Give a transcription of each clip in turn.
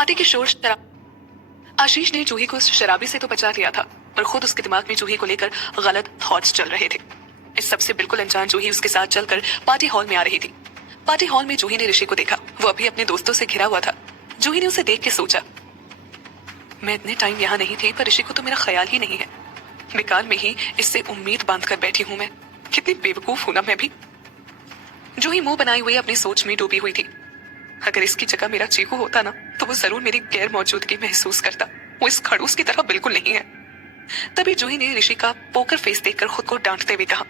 Party के शोर शराब। आशीष ने जूही को उस शराबी से तो बचा लिया था, पर खुद उसके दिमाग में जूही को लेकर गलत थॉट्स चल रहे थे। इस सबसे बिल्कुल अनजान जूही उसके साथ चलकर पार्टी हॉल में आ रही थी। पार्टी हॉल में जूही ने ऋषि को देखा। वो अभी अपने दोस्तों से घिरा हुआ था। जूही ने उसे देख के सोचा, मैं इतने टाइम यहाँ नहीं थी, पर ऋषि को तो मेरा ख्याल ही नहीं है। बेकार में ही इससे उम्मीद बांध कर बैठी हूँ मैं। कितनी बेवकूफ हूं ना मैं भी। जूही मुंह बनाई हुई अपनी सोच में डूबी हुई थी। अगर इसकी जगह मेरा चीकू होता ना, तो वो जरूर मेरी गैर मौजूदगी महसूस करता। वो इस खड़ूस की तरह बिल्कुल नहीं है। तभी जूही ने ऋषि का पोकर फेस देखकर खुद को डांटते हुए कहा,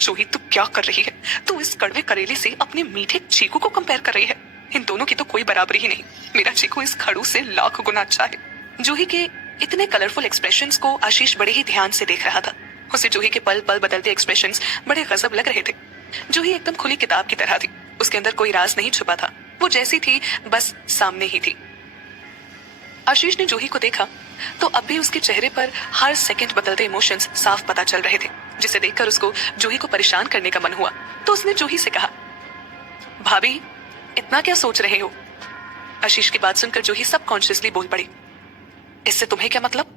जूही तू क्या कर रही है? तू इस कड़वे करेले से अपने मीठे चीकू को कंपेयर कर रही है। इन दोनों की तो कोई बराबरी ही नहीं। मेरा चीकू इस खड़ूस से लाख गुना अच्छा है। जूही के इतने कलरफुल एक्सप्रेशंस को आशीष बड़े ही ध्यान से देख रहा था। उसे जूही के पल पल बदलते एक्सप्रेशंस बड़े गजब लग रहे थे। जूही एकदम खुली किताब की तरह थी। उसके अंदर कोई राज नहीं छुपा था। वो जैसी थी बस सामने ही थी। आशीष ने जूही को देखा तो अब भी उसके चेहरे पर हर सेकंड बदलते इमोशंस साफ पता चल रहे थे, जिसे देखकर उसको जूही को परेशान करने का मन हुआ। तो उसने जूही से कहा, भाभी इतना क्या सोच रहे हो? आशीष की बात सुनकर जूही सबकॉन्शियसली बोल पड़ी, इससे तुम्हें क्या मतलब?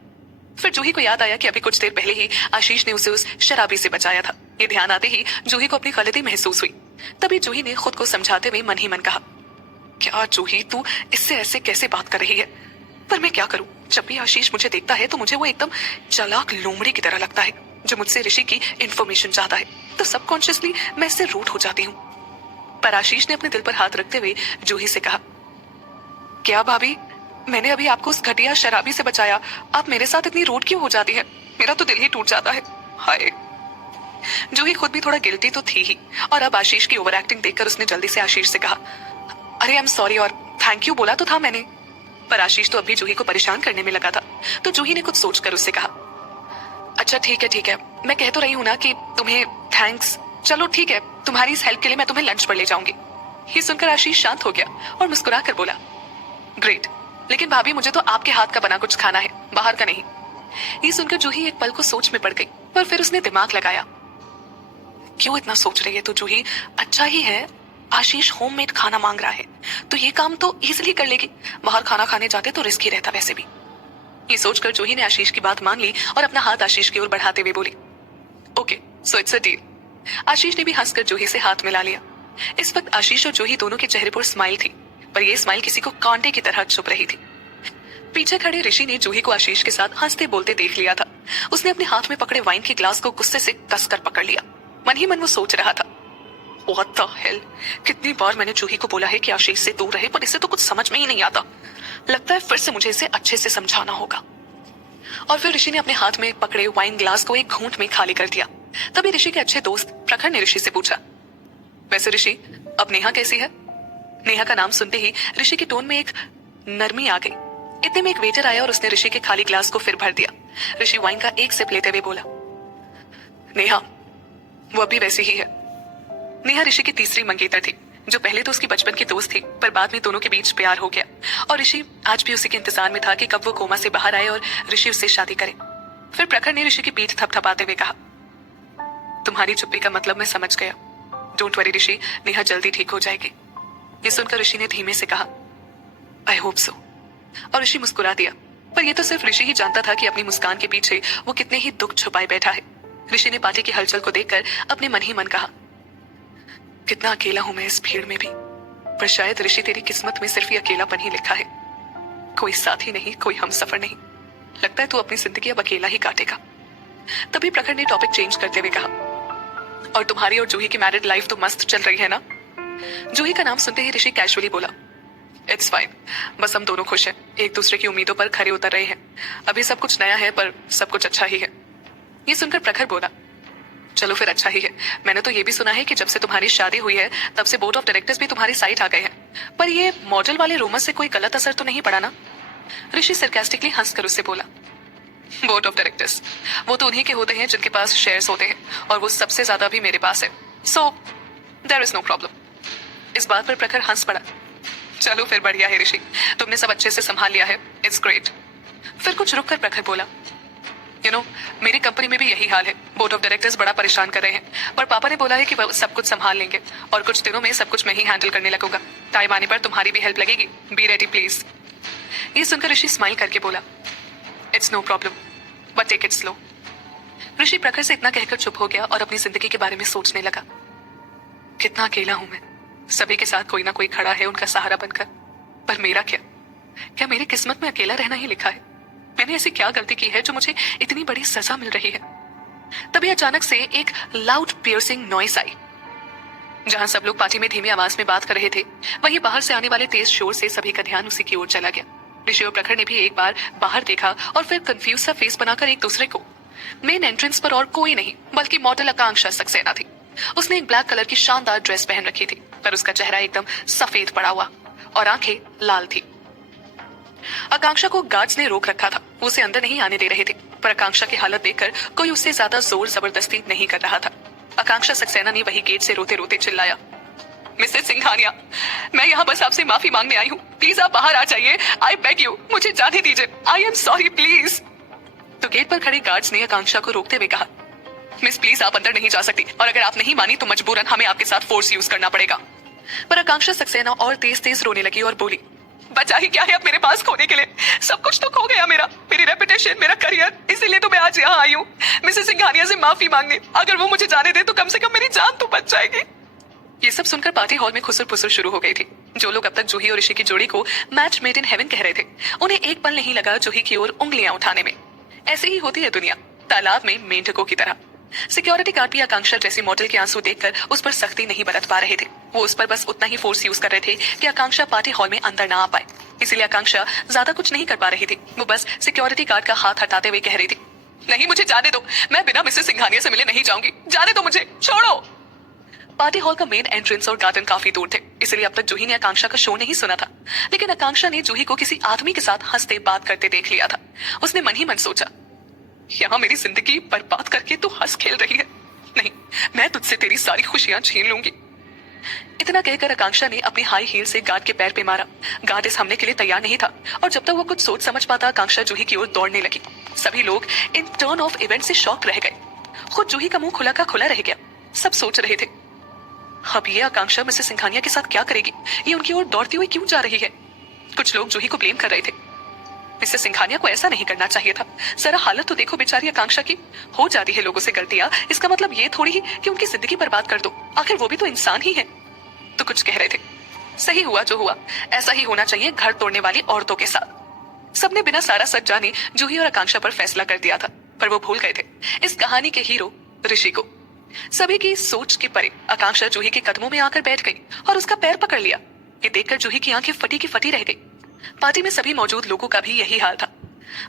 फिर जूही को याद आया कि अभी कुछ देर पहले ही आशीष ने उसे उस शराबी से बचाया था। ये ध्यान आते ही जूही को अपनी गलती महसूस हुई। तभी जूही ने खुद को समझाते हुए मन ही मन कहा, क्या जूही तू इससे ऐसे कैसे बात कर रही है? पर मैं क्या करूं? जब भी आशीष मुझे देखता है तो मुझे वो एकदम चालाक लोमड़ी की तरह लगता है, जो मुझसे ऋषि की इंफॉर्मेशन चाहता है। तो सबकॉन्शियसली मैं इससे रूठ हो जाती हूँ। पर आशीष ने अपने दिल पर हाथ रखते हुए जूही से कहा, क्या भाभी, मैंने अभी आपको उस घटिया शराबी से बचाया, आप मेरे साथ इतनी रूड क्यों हो जाती है? मेरा तो दिल ही टूट जाता है। हाय। जूही खुद भी थोड़ा गिल्टी तो थी ही, और अब आशीष की ओवर एक्टिंग देखकर उसने जल्दी से आशीष से कहा, अरे आई एम सॉरी और थैंक यू बोला तो था मैंने। पर आशीष तो अभी जूही को परेशान करने में लगा था। तो जूही ने कुछ सोचकर उससे कहा, अच्छा ठीक है, मैं कह तो रही हूँ ना कि तुम्हें थैंक्स। चलो ठीक है, तुम्हारी इस हेल्प के लिए मैं तुम्हें लंच पर ले जाऊंगी। ये सुनकर आशीष शांत हो गया और मुस्कुरा कर बोला, ग्रेट, लेकिन भाभी मुझे तो आपके हाथ का बना कुछ खाना है, बाहर का नहीं। ये सुनकर जूही एक पल को सोच में पड़ गई, पर फिर उसने दिमाग लगाया, क्यों इतना सोच रही है तू जूही? अच्छा ही है, आशीष होममेड खाना मांग रहा है तो ये काम तो इजीली कर लेगी। बाहर खाना खाने जाते तो रिस्क ही रहता वैसे भी। ये सोचकर जूही ने आशीष की बात मान ली और अपना हाथ आशीष की ओर बढ़ाते हुए बोली, okay so it's a deal. Ashish ने भी हंसकर जूही से हाथ मिला लिया। इस वक्त आशीष और जूही दोनों के चेहरे पर स्माइल थी, पर यह स्माइल किसी को कांटे की तरह चुप रही थी। पीछे खड़े ऋषि ने जूही को आशीष के साथ हंसते बोलते देख लिया था। उसने अपने हाथ में पकड़े वाइन के ग्लास को गुस्से से कसकर पकड़ लिया। मन ही मन वो सोच रहा था, What the hell? कितनी बार मैंने जूही को बोला है कि आशीष से दूर रहे, पर इसे तो कुछ समझ में ही नहीं आता। लगता है फिर से मुझे इसे अच्छे से समझाना होगा। और फिर ऋषि ने अपने हाथ में पकड़े वाइन ग्लास को एक घूंट में खाली कर दिया। तभी ऋषि के अच्छे दोस्त प्रखर ने ऋषि से पूछा, वैसे ऋषि अब नेहा कैसी है? नेहा का नाम सुनते ही ऋषि के टोन में एक नरमी आ गई। इतने में एक वेटर आया और उसने ऋषि के खाली ग्लास को फिर भर दिया। ऋषि वाइन का एक सिप लेते हुए बोला, नेहा वो अभी वैसी ही है। नेहा ऋषि की तीसरी मंगेतर थी, जो पहले तो उसकी बचपन की दोस्त थी, पर बाद में दोनों के बीच प्यार हो गया और ऋषि आज भी उसी के इंतजार में था कि कब वो कोमा से बाहर आए और ऋषि उससे शादी करे। फिर प्रखर ने ऋषि की पीठ थपथपाते हुए कहा, तुम्हारी चुप्पी का मतलब मैं समझ गया। डोंट वरी ऋषि, नेहा जल्दी ठीक हो जाएगी। ये सुनकर ऋषि ने धीमे से कहा, आई होप सो। और ऋषि मुस्कुरा दिया, पर यह तो सिर्फ ऋषि ही जानता था कि अपनी मुस्कान के पीछे वो कितने ही दुख छुपाए बैठा है। ऋषि ने पार्टी की हलचल को देखकर अपने मन ही मन कहा, कितना अकेला हूं मैं इस भीड़ में भी, पर शायद ऋषि तेरी किस्मत में सिर्फ ये अकेलापन ही लिखा है। कोई साथी नहीं, कोई हमसफर नहीं। लगता है तू अपनी जिंदगी अब अकेला ही काटेगा। तभी प्रखर ने टॉपिक चेंज करते हुए कहा, और तुम्हारी और जूही की मैरिड लाइफ तो मस्त चल रही है ना? जूही का नाम सुनते ही ऋषि कैजुअली बोला, इट्स फाइन, बस हम दोनों खुश हैं, एक दूसरे की उम्मीदों पर खरे उतर रहे हैं। अभी सब कुछ नया है, पर सब कुछ अच्छा ही है। ये सुनकर प्रखर बोला, चलो फिर अच्छा ही है। मैंने तो ये भी सुना है कि जब से तुम्हारी शादी हुई है तब से बोर्ड ऑफ डायरेक्टर्स भी तुम्हारी साइड आ गए हैं, पर ये मॉडल वाले रूमर से कोई गलत असर तो नहीं पड़ा ना? ऋषि सरकास्टिकली हंसकर उससे बोला, बोर्ड ऑफ डायरेक्टर्स वो तो उन्हीं के होते हैं जिनके पास शेयर्स होते हैं, और वो सबसे ज्यादा भी मेरे पास है, so there is no problem. इस बात पर प्रखर हंस पड़ा। चलो फिर बढ़िया है ऋषि, तुमने सब अच्छे से संभाल लिया है, इट्स ग्रेट। फिर कुछ रुक कर प्रखर बोला, मेरी कंपनी में भी यही हाल है। बोर्ड ऑफ डायरेक्टर्स बड़ा परेशान कर रहे हैं, पर पापा ने बोला है कि वो सब कुछ संभाल लेंगे और कुछ दिनों में सब कुछ मैं ही हैंडल करने लगूंगा। टाइम आने पर तुम्हारी भी हेल्प लगेगी, बी रेडी प्लीज। ये सुनकर ऋषि स्माइल करके बोला, it's no problem but take it slow. Rishi Prakhar से इतना कहकर चुप हो गया और अपनी जिंदगी के बारे में सोचने लगा। कितना अकेला हूं मैं, सभी के साथ कोई ना कोई खड़ा है उनका सहारा बनकर, पर मेरा क्या? क्या मेरी किस्मत में अकेला रहना ही लिखा है? मैंने ऐसी क्या गलती की है जो मुझे इतनी बड़ी सजा मिल रही है? तभी अचानक से एक लाउड पियर्सिंग नॉइस आई। जहां सब लोग पार्टी में धीमी आवाज में बात कर रहे थे, वहीं बाहर से आने वाले तेज शोर से सभी का ध्यान उसी की ओर चला गया। ऋषि और प्रखर ने भी एक बार बाहर देखा और फिर कंफ्यूज सा फेस बनाकर एक दूसरे को। मेन एंट्रेंस पर और कोई नहीं बल्कि मॉडल आकांक्षा सक्सेना थी। उसने एक ब्लैक कलर की शानदार ड्रेस पहन रखी थी, पर उसका चेहरा एकदम सफेद पड़ा हुआ और आंखें लाल थी। आकांक्षा को गार्ड्स ने रोक रखा था, वो उसे अंदर नहीं आने दे रहे थे, पर आकांक्षा की हालत देखकर कोई उससे ज्यादा जोर जबरदस्ती नहीं कर रहा था। आकांक्षा सक्सेना ने वही गेट से रोते रोते चिल्लाया, मिसेस सिंघानिया, मैं यहाँ बस आपसे माफी मांगने आई हूँ, प्लीज आप बाहर आ जाइए, आई बेग यू, मुझे जाने दीजिए, आई एम सॉरी प्लीज। तो गेट पर खड़े गार्ड्स ने आकांक्षा को रोकते हुए कहा, मिस प्लीज आप अंदर नहीं जा सकती, और अगर आप नहीं मानी तो मजबूरन हमें आपके साथ फोर्स यूज करना पड़ेगा। पर आकांक्षा सक्सेना और तेज तेज रोने लगी और बोली, बचा ही क्या है अब मेरे पास खोने के लिए? सब कुछ तो खो गया मेरा, मेरी रेपुटेशन, मेरा करियर, इसीलिए तो मैं आज यहाँ आई हूँ मिसेस सिंघानिया से माफी मांगने। अगर वो मुझे जाने दे तो कम से कम मेरी जान तो बच जाएगी। ये सब सुनकर पार्टी हॉल में खुसर पुसर शुरू हो गई थी। जो लोग अब तक जूही और ऋषि की जोड़ी को मैच मेड इन हेवन कह रहे थे, उन्हें एक पल नहीं लगा जूही की ओर उंगलियां उठाने में। ऐसे ही होती है दुनिया, तालाब में मेंढकों की तरह। सिक्योरिटी गार्ड भी आकांक्षा जैसी मॉडल के आंसू देखकर उस पर सख्ती नहीं बरत पा रहे थे। वो उस पर बस उतना ही फोर्स यूज कर रहे थे कि आकांक्षा पार्टी हॉल में अंदर ना आ पाए। इसीलिए आकांक्षा ज्यादा कुछ नहीं कर पा रही थी। वो बस सिक्योरिटी गार्ड का हाथ हटाते हुए कह रही थी, नहीं मुझे जाने दो, मैं बिना मिसेस सिंघानिया से मिले नहीं जाऊंगी, जाने दो मुझे, छोड़ो। पार्टी हॉल का मेन एंट्रेंस और गार्डन काफी दूर थे, इसलिए अब तक जूही ने आकांक्षा का शो नहीं सुना था। लेकिन आकांक्षा ने जूही को किसी आदमी के साथ हंसते बात करते देख लिया था। उसने मन ही मन सोचा, यहाँ मेरी जिंदगी बर्बाद करके तू हंस खेल रही है, नहीं मैं तुझसे तेरी सारी खुशियां छीन लूंगी। इतना कहकर आकांक्षा ने अपनी हाई हील से गार्ड के पैर पे मारा। गार्ड इस हमले के लिए तैयार नहीं था और जब तक वो कुछ सोच समझ पाता आकांक्षा जूही की ओर दौड़ने लगी। सभी लोग इन टर्न ऑफ इवेंट से शॉक रह गए। खुद जूही का मुंह खुला का खुला रह गया। सब सोच रहे थे, अब ये आकांक्षा मिसेस सिंघानिया के साथ क्या करेगी? ये उनकी ओर दौड़ती हुई क्यों जा रही है? कुछ लोग जूही को ब्लेम कर रहे थे, मिसेस सिंघानिया को ऐसा नहीं करना चाहिए था। जरा हालत तो देखो बेचारी आकांक्षा की। हो जाती है लोगों से गलतियां, इसका मतलब ये थोड़ी ही कि उनकी जिंदगी बर्बाद कर दो, आखिर वो भी तो इंसान ही है। तो कुछ कह रहे थे, सही हुआ जो हुआ, ऐसा ही होना चाहिए घर तोड़ने वाली औरतों के साथ। सबने बिना सारा सच जाने जूही और आकांक्षा पर फैसला कर दिया था, पर वो भूल गए थे इस कहानी के हीरो ऋषि को। सभी की सोच के परे आकांक्षा जूही के कदमों में आकर बैठ गई और उसका पैर पकड़ लिया। ये देखकर जूही की आंखें फटी की फटी रह गई। पार्टी में सभी मौजूद लोगों का भी यही हाल था।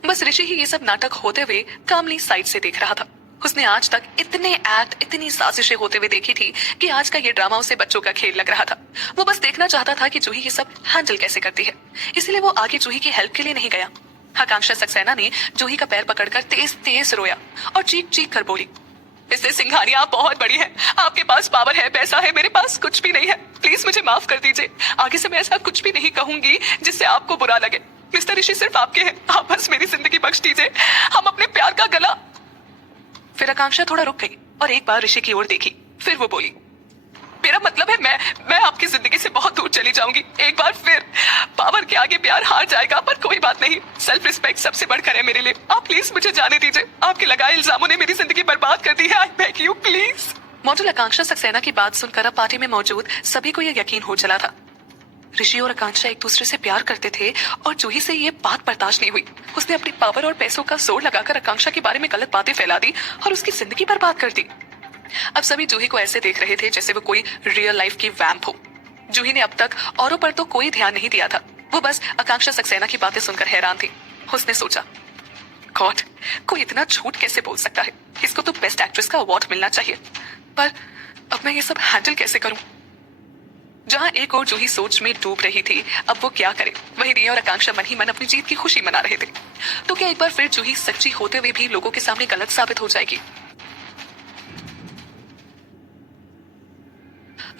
बस ऋषि ही ये सब नाटक होते हुए कामली साइड से देख रहा था। उसने आज तक इतने एक्ट, इतनी साजिशें होते हुए देखी थी कि आज का ये ड्रामा उसे बच्चों का खेल लग रहा था। वो बस देखना चाहता था कि जूही ये सब हैंडल कैसे करती है, इसलिए वो आगे जूही की हेल्प के लिए नहीं गया। आकांक्षा सक्सेना ने जूही का पैर पकड़कर तेज तेज रोया और चीख चीख कर बोली, मिसेस सिंघानिया आप बहुत बड़ी है, आपके पास पावर है, पैसा है, मेरे पास कुछ भी नहीं है, प्लीज मुझे माफ कर दीजिए। आगे से मैं ऐसा कुछ भी नहीं कहूंगी जिससे आपको बुरा लगे। मिस्टर ऋषि सिर्फ आपके हैं, आप बस मेरी जिंदगी बख्श दीजिए, हम अपने प्यार का गला। फिर आकांक्षा थोड़ा रुक गई और एक बार ऋषि की ओर देखी। फिर वो बोली, मेरा मतलब है मैं आपकी जिंदगी से बहुत दूर चली जाऊंगी। एक बार फिर पावर के आगे प्यार हार जाएगा, पर कोई बात नहीं, सेल्फ रिस्पेक्ट सबसे बढ़कर है मेरे लिए। आप प्लीज मुझे जाने दीजिए, आपके लगाए इल्जामों ने मेरी जिंदगी बर्बाद कर दी है, I beg you please. Model Akanksha Saxena की बात सुनकर अब पार्टी में मौजूद सभी को यह यकीन हो चला था, ऋषि और आकांक्षा एक दूसरे से प्यार करते थे और जूही से ये बात बर्दाश्त नहीं हुई। उसने अपनी पावर और पैसों का जोर लगाकर आकांक्षा के बारे में गलत बातें फैला दी और उसकी जिंदगी बर्बाद कर दी। अब सभी जूही को ऐसे देख रहे थे जैसे वो कोई रियल लाइफ की वैम्प हो। जूही ने अब तक औरों पर तो कोई ध्यान नहीं दिया था, वो बस आकांक्षा सक्सेना की बातें सुनकर हैरान थी। उसने सोचा, गॉड, कोई इतना झूठ कैसे बोल सकता है? इसको तो बेस्ट एक्ट्रेस का अवार्ड मिलना चाहिए, पर अब मैं ये सब हैंडल कैसे करूं? जहां एक और जूही सोच में डूब रही थी, अब वो क्या करे, वहीं रिया और आकांक्षा मन ही मन अपनी जीत की खुशी मना रहे थे। तो क्या एक बार फिर जूही सच्ची होते हुए भी लोगों के सामने गलत साबित हो जाएगी?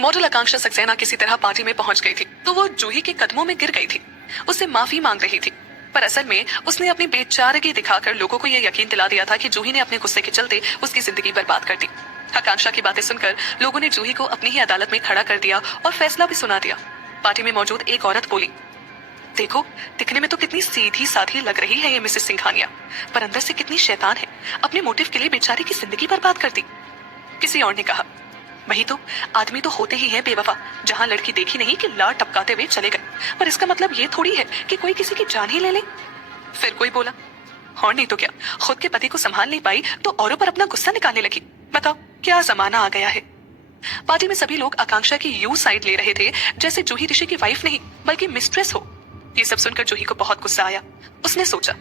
मॉडल आकांक्षा सक्सेना किसी तरह पार्टी में पहुंच गई थी, तो वो जूही के कदमों में गिर गई थी। उससे माफी मांग रही थी, पर असल में उसने अपनी बेचारगी दिखाकर लोगों को यह यकीन दिला दिया था कि जूही ने अपने गुस्से के चलते उसकी जिंदगी बर्बाद कर दी। आकांक्षा की बातें सुनकर लोगों ने जूही को अपनी ही अदालत में खड़ा कर दिया और फैसला भी सुना दिया। पार्टी में मौजूद एक औरत बोली, देखो, दिखने में तो कितनी सीधी साधी लग रही है ये मिसेस सिंघानिया, पर अंदर से कितनी शैतान है। अपने मोटिव के लिए बेचारे की जिंदगी बर्बाद कर दी। किसी और ने कहा, वही तो, आदमी तो होते ही हैं बेवफा। जहां लड़की देखी नहीं कि लार टपकाते हुए चले गए, पर इसका मतलब ये थोड़ी है कि कोई किसी की जान ही ले ले। फिर कोई बोला, और नहीं तो क्या, खुद के पति को संभाल नहीं पाई तो औरों पर अपना गुस्सा निकालने लगी। बताओ क्या जमाना आ गया है। पार्टी में सभी लोग आकांक्षा की यू साइड ले रहे थे, जैसे जूही ऋषि की वाइफ नहीं बल्कि मिस्ट्रेस हो। ये सब सुनकर जूही को बहुत गुस्सा आया। उसने सोचा,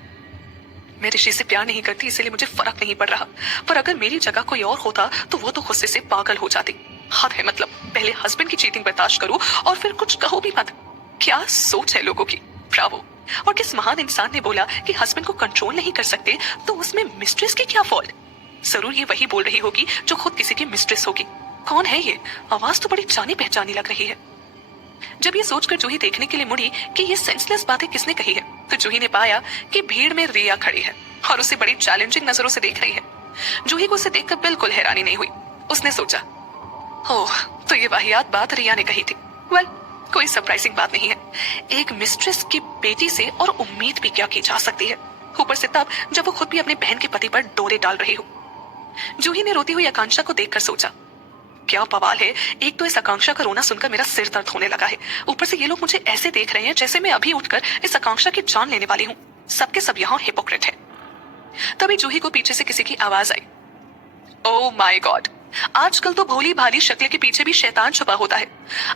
मैं ऋषि से प्यार नहीं करती इसलिए मुझे फर्क नहीं पड़ रहा, पर अगर मेरी जगह कोई और होता तो वो तो गुस्से से पागल हो जाती। हद है, मतलब पहले हस्बैंड की चीटिंग बर्दाश्त करो और फिर कुछ कहो भी मत। क्या सोच है लोगों की, ब्रावो। और किस महान इंसान ने बोला कि हस्बैंड को कंट्रोल नहीं कर सकते, तो उसमें मिस्ट्रेस की क्या फॉल्ट। जरूर ये वही बोल रही होगी जो खुद किसी की मिस्ट्रेस होगी। कौन है ये, आवाज तो बड़ी जानी पहचानी लग रही है। जब ये सोचकर जूही देखने के लिए मुड़ी कि ये सेंसलेस बातें किसने कही है, तो जूही ने पाया कि भीड़ में रिया खड़ी है और उसे बड़ी चैलेंजिंग नजरों से देख रही है। जूही को उसे देखकर बिल्कुल हैरानी नहीं हुई। उसने सोचा, ओह, तो ये वाहियात बात रिया ने कही थी। वेल, कोई सरप्राइजिंग बात नहीं है। एक मिस्ट्रेस की बेटी से और उम्मीद भी क्या की जा सकती है, ऊपर से तब जब वो खुद भी अपने बहन के पति पर डोरे डाल रही हो। जूही ने रोती हुई आकांक्षा को देखकर सोचा, क्या बवाल है। एक तो इस आकांक्षा का रोना सुनकर मेरा सिर दर्द होने लगा है, ऊपर से ये लोग मुझे ऐसे देख रहे हैं जैसे मैं अभी उठकर इस आकांक्षा की जान लेने वाली हूँ। सबके सब यहाँ हिपोक्रेट है। तभी जूही को पीछे से किसी की आवाज आई, ओह माय गॉड, आजकल तो भोली भाली शक्ल के पीछे भी शैतान छुपा होता है।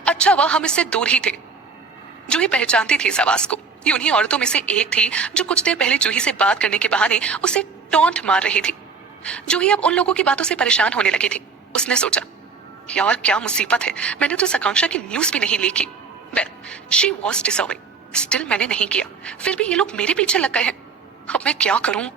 अच्छा वह हम इससे दूर ही थे। जूही पहचानती थी इस आवाज को। ये उन्हीं औरतों में से एक थी जो कुछ देर पहले जूही से बात करने के बहाने उसे टॉन्ट मार रही थी। जूही अब उन लोगों की बातों से परेशान होने लगी थी। उसने सोचा, यार क्या मुसीबत है, मैंने तो इस आकांक्षा की न्यूज भी नहीं ली की। Well, she was deserving, still मैंने नहीं किया, फिर भी ये लोग मेरे पीछे लग गए हैं। अब मैं क्या करूं।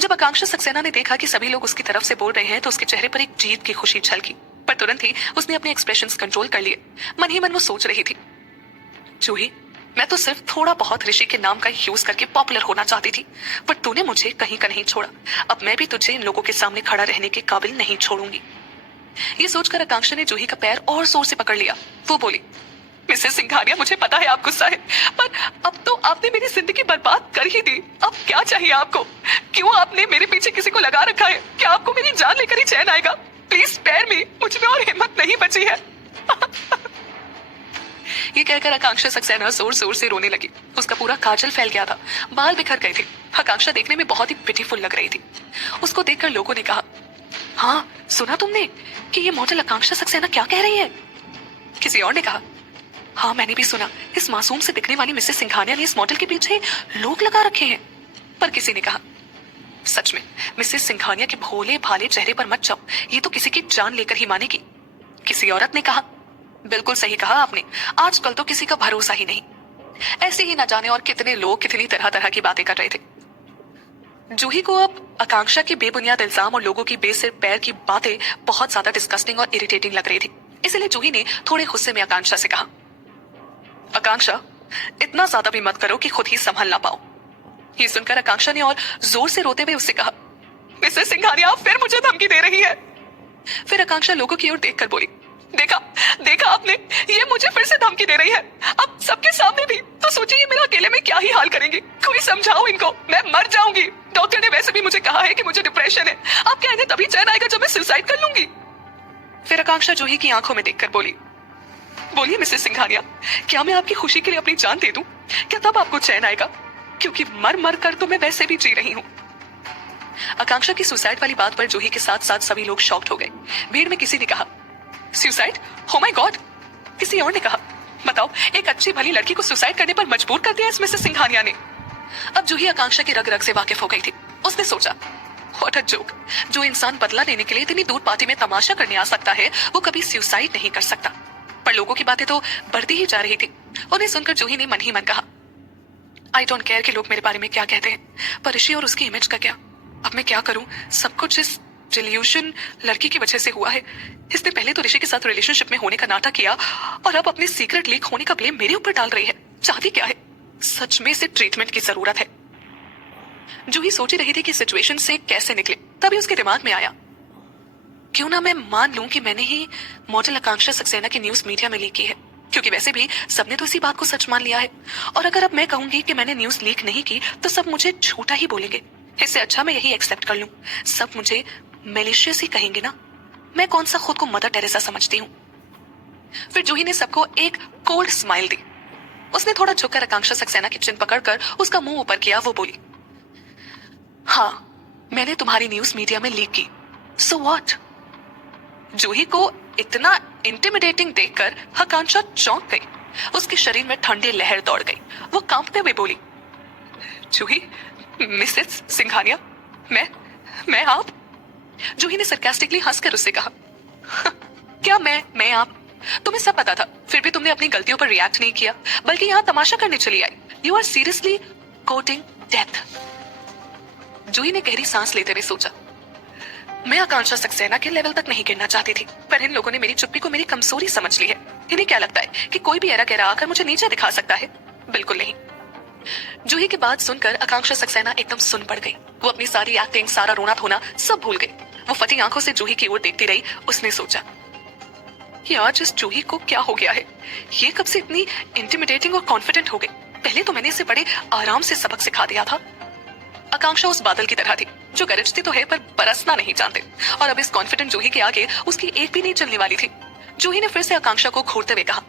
जब आकांक्षा सक्सेना ने देखा कि सभी लोग उसकी तरफ से बोल रहे हैं तो उसके चेहरे पर एक जीत की खुशी झलकी, पर तुरंत ही उसने अपने एक्सप्रेशंस कंट्रोल कर लिए। मन ही मन वो सोच रही थी, जूही, मैं तो सिर्फ थोड़ा बहुत ऋषि के नाम का यूज करके पॉपुलर होना चाहती थी, पर तूने मुझे कहीं का नहीं छोड़ा। अब मैं भी तुझे इन लोगों के सामने खड़ा रहने के काबिल नहीं छोड़ूंगी। ये सोचकर आकांक्षा ने जूही का पैर और जोर से पकड़ लिया। वो बोली, मिसेस सिंघानिया, मुझे पता है आप गुस्सा है, पर अब तो आपने मेरी जिंदगी बर्बाद कर ही दी। अब क्या चाहिए आपको? क्यों आपने मेरे पीछे किसी को लगा रखा है? क्या आपको मेरी जान लेकर ही चैन आएगा? प्लीज स्पेयर मी, मुझ में और हिम्मत नहीं बची है। ये कहकर आकांक्षा सक्सेना जोर जोर से रोने लगी। उसका पूरा काजल फैल गया था, बाल बिखर गए थे। आकांक्षा देखने में बहुत ही पिटीफुल लग रही थी। उसको देखकर लोगों ने कहा, हाँ सुना तुमने कि ये मॉडल आकांक्षा सक्सेना क्या कह रही है? किसी और ने कहा, हाँ मैंने भी सुना, इस मासूम से दिखने वाली मिसेस सिंघानिया ने इस मॉडल के पीछे लोग लगा रखे हैं। पर किसी ने कहा, सच में मिसेस सिंघानिया के भोले भाले चेहरे पर मत जाओ, ये तो किसी की जान लेकर ही मानेगी। किसी औरत ने कहा, बिल्कुल सही कहा आपने, आजकल तो किसी का भरोसा ही नहीं। ऐसे ही न जाने और कितने लोग कितनी तरह तरह की बातें कर रहे थे। जूही को अब आकांक्षा के बेबुनियाद इल्जाम और लोगों की बेसिर पैर की बातें बहुत ज्यादा डिस्कस्टिंग और इरिटेटिंग लग रही थी। इसलिए जूही ने थोड़े गुस्से में आकांक्षा से कहा, आकांक्षा, इतना ज्यादा भी मत करो कि खुद ही संभल ना पाओ। ये सुनकर आकांक्षा ने और जोर से रोते हुए उससे कहा, मिसेस सिंघानिया आप फिर मुझे धमकी दे रही है। फिर आकांक्षा लोगों की ओर देखकर बोली, देखा देखा आपने, ये मुझे फिर से धमकी दे रही है, अब सबके सामने भी। तो सोचिए ये मेरा अकेले में क्या ही हाल करेंगे। कोई समझाओ इनको, मैं मर जाऊंगी। डॉक्टर ने वैसे भी मुझे कहा है कि मुझे डिप्रेशन है। अब क्या इन्हें तभी चैन आएगा जब मैं सुसाइड कर लूंगी। फिर आकांक्षा जूही की आंखों में देखकर बोली, बोलिए मिसेस सिंघानिया, क्या मैं आपकी खुशी के लिए अपनी जान दे दूं? क्या तब आपको चैन आएगा? क्योंकि मर मर कर तो मैं वैसे भी जी रही हूँ। आकांक्षा की सुसाइड वाली बात पर जूही के साथ साथ सभी लोग शॉक्ड हो गए। भीड़ में किसी ने कहा, सुसाइड? Oh my God. किसी और ने कहा, बताओ एक अच्छी भली लड़की को सुसाइड करने पर मजबूर कर दिया इस मिसेस सिंघानिया ने। अब जूही आकांक्षा की रग रग से वाकिफ हो गई थी। उसने सोचा, व्हाट अ जोक, जो इंसान बदला लेने के लिए इतनी दूर पार्टी में तमाशा करने आ सकता है वो कभी सुसाइड नहीं कर सकता। पर लोगों की बातें तो बढ़ती ही जा रही थी। उन्हें सुनकर जूही ने मन ही मन कहा, आई डोंट केयर कि लोग मेरे बारे में क्या कहते हैं, पर ऋषि और उसकी इमेज का क्या? अब मैं क्या करूं? सब कुछ इस डिल्यूशन लड़की की वजह से हुआ है। इसने पहले तो ऋषि के साथ रिलेशनशिप में होने का नाटक किया और अब अपने सीक्रेट लीक होने का ब्लेम मेरे ऊपर डाल रही है। चाहती क्या है? सच में इसे ट्रीटमेंट की जरूरत है। जूही सोच रही थी कि सिचुएशन से कैसे निकले, तभी उसके दिमाग में आया, क्यों ना मैं मान लूं कि मैंने ही मॉडल आकांक्षा सक्सेना की न्यूज मीडिया में लीक की है। क्योंकि वैसे भी सबने तो इसी बात को सच मान लिया है। और अगर अब मैं कहूंगी कि मैंने न्यूज लीक नहीं की तो सब मुझे झूठा ही बोलेंगे। इससे अच्छा मैं यही एक्सेप्ट कर लूं। सब मुझे मेलिशियस ही कहेंगे ना। मैं कौन सा खुद को मदर टेरेसा समझती हूँ। फिर जूही ने सबको एक कोल्ड स्माइल दी। उसने थोड़ा झुककर आकांक्षा सक्सेना की चिन पकड़कर उसका मुंह ऊपर किया। वो बोली, हाँ मैंने तुम्हारी न्यूज मीडिया में लीक की। So what? जूही को इतना इंटिमिडेटिंग देखकर आकांक्षा चौंक गई। उसके शरीर में ठंडी लहर दौड़ गई। वो कांपते हुए बोली, जूही, मिसेस सिंघानिया, मैं आप? जूही ने सरकास्टिकली हंसकर उससे कहा, क्या मैं आप? तुम्हें सब पता था, फिर भी तुमने अपनी गलतियों पर रिएक्ट नहीं किया, बल्कि यहाँ तमाशा करने चली आई। You are seriously courting death. Juhi ने गहरी सांस लेते हुए सोचा, मैं आकांक्षा सक्सेना के लेवल तक नहीं गिरना चाहती थी, पर इन लोगों ने मेरी चुप्पी को मेरी कमजोरी समझ ली है। इन्हें क्या लगता है कि कोई भी एरा गहरा आकर मुझे नीचे दिखा सकता है? बिल्कुल नहीं। जूही की बात सुनकर आकांक्षा सक्सेना एकदम सुन पड़ गई। वो अपनी सारी एक्टिंग, सारा रोना धोना सब भूल गई। वो फटी आंखों से जूही की ओर देखती रही। उसने सोचा, यार इस जूही को क्या हो गया है? ये कब से इतनी इंटिमिडेटिंग और कॉन्फिडेंट हो गई? पहले तो मैंने इसे बड़े आराम से सबक सिखा दिया था। आकांक्षा उस बादल की तरह थी जो गरजते तो है पर बरसना नहीं जानते, और अब इस कॉन्फिडेंट जूही के आगे उसकी एक भी नहीं चलने वाली थी। जूही ने फिर से आकांक्षा को घूरते हुए कहा,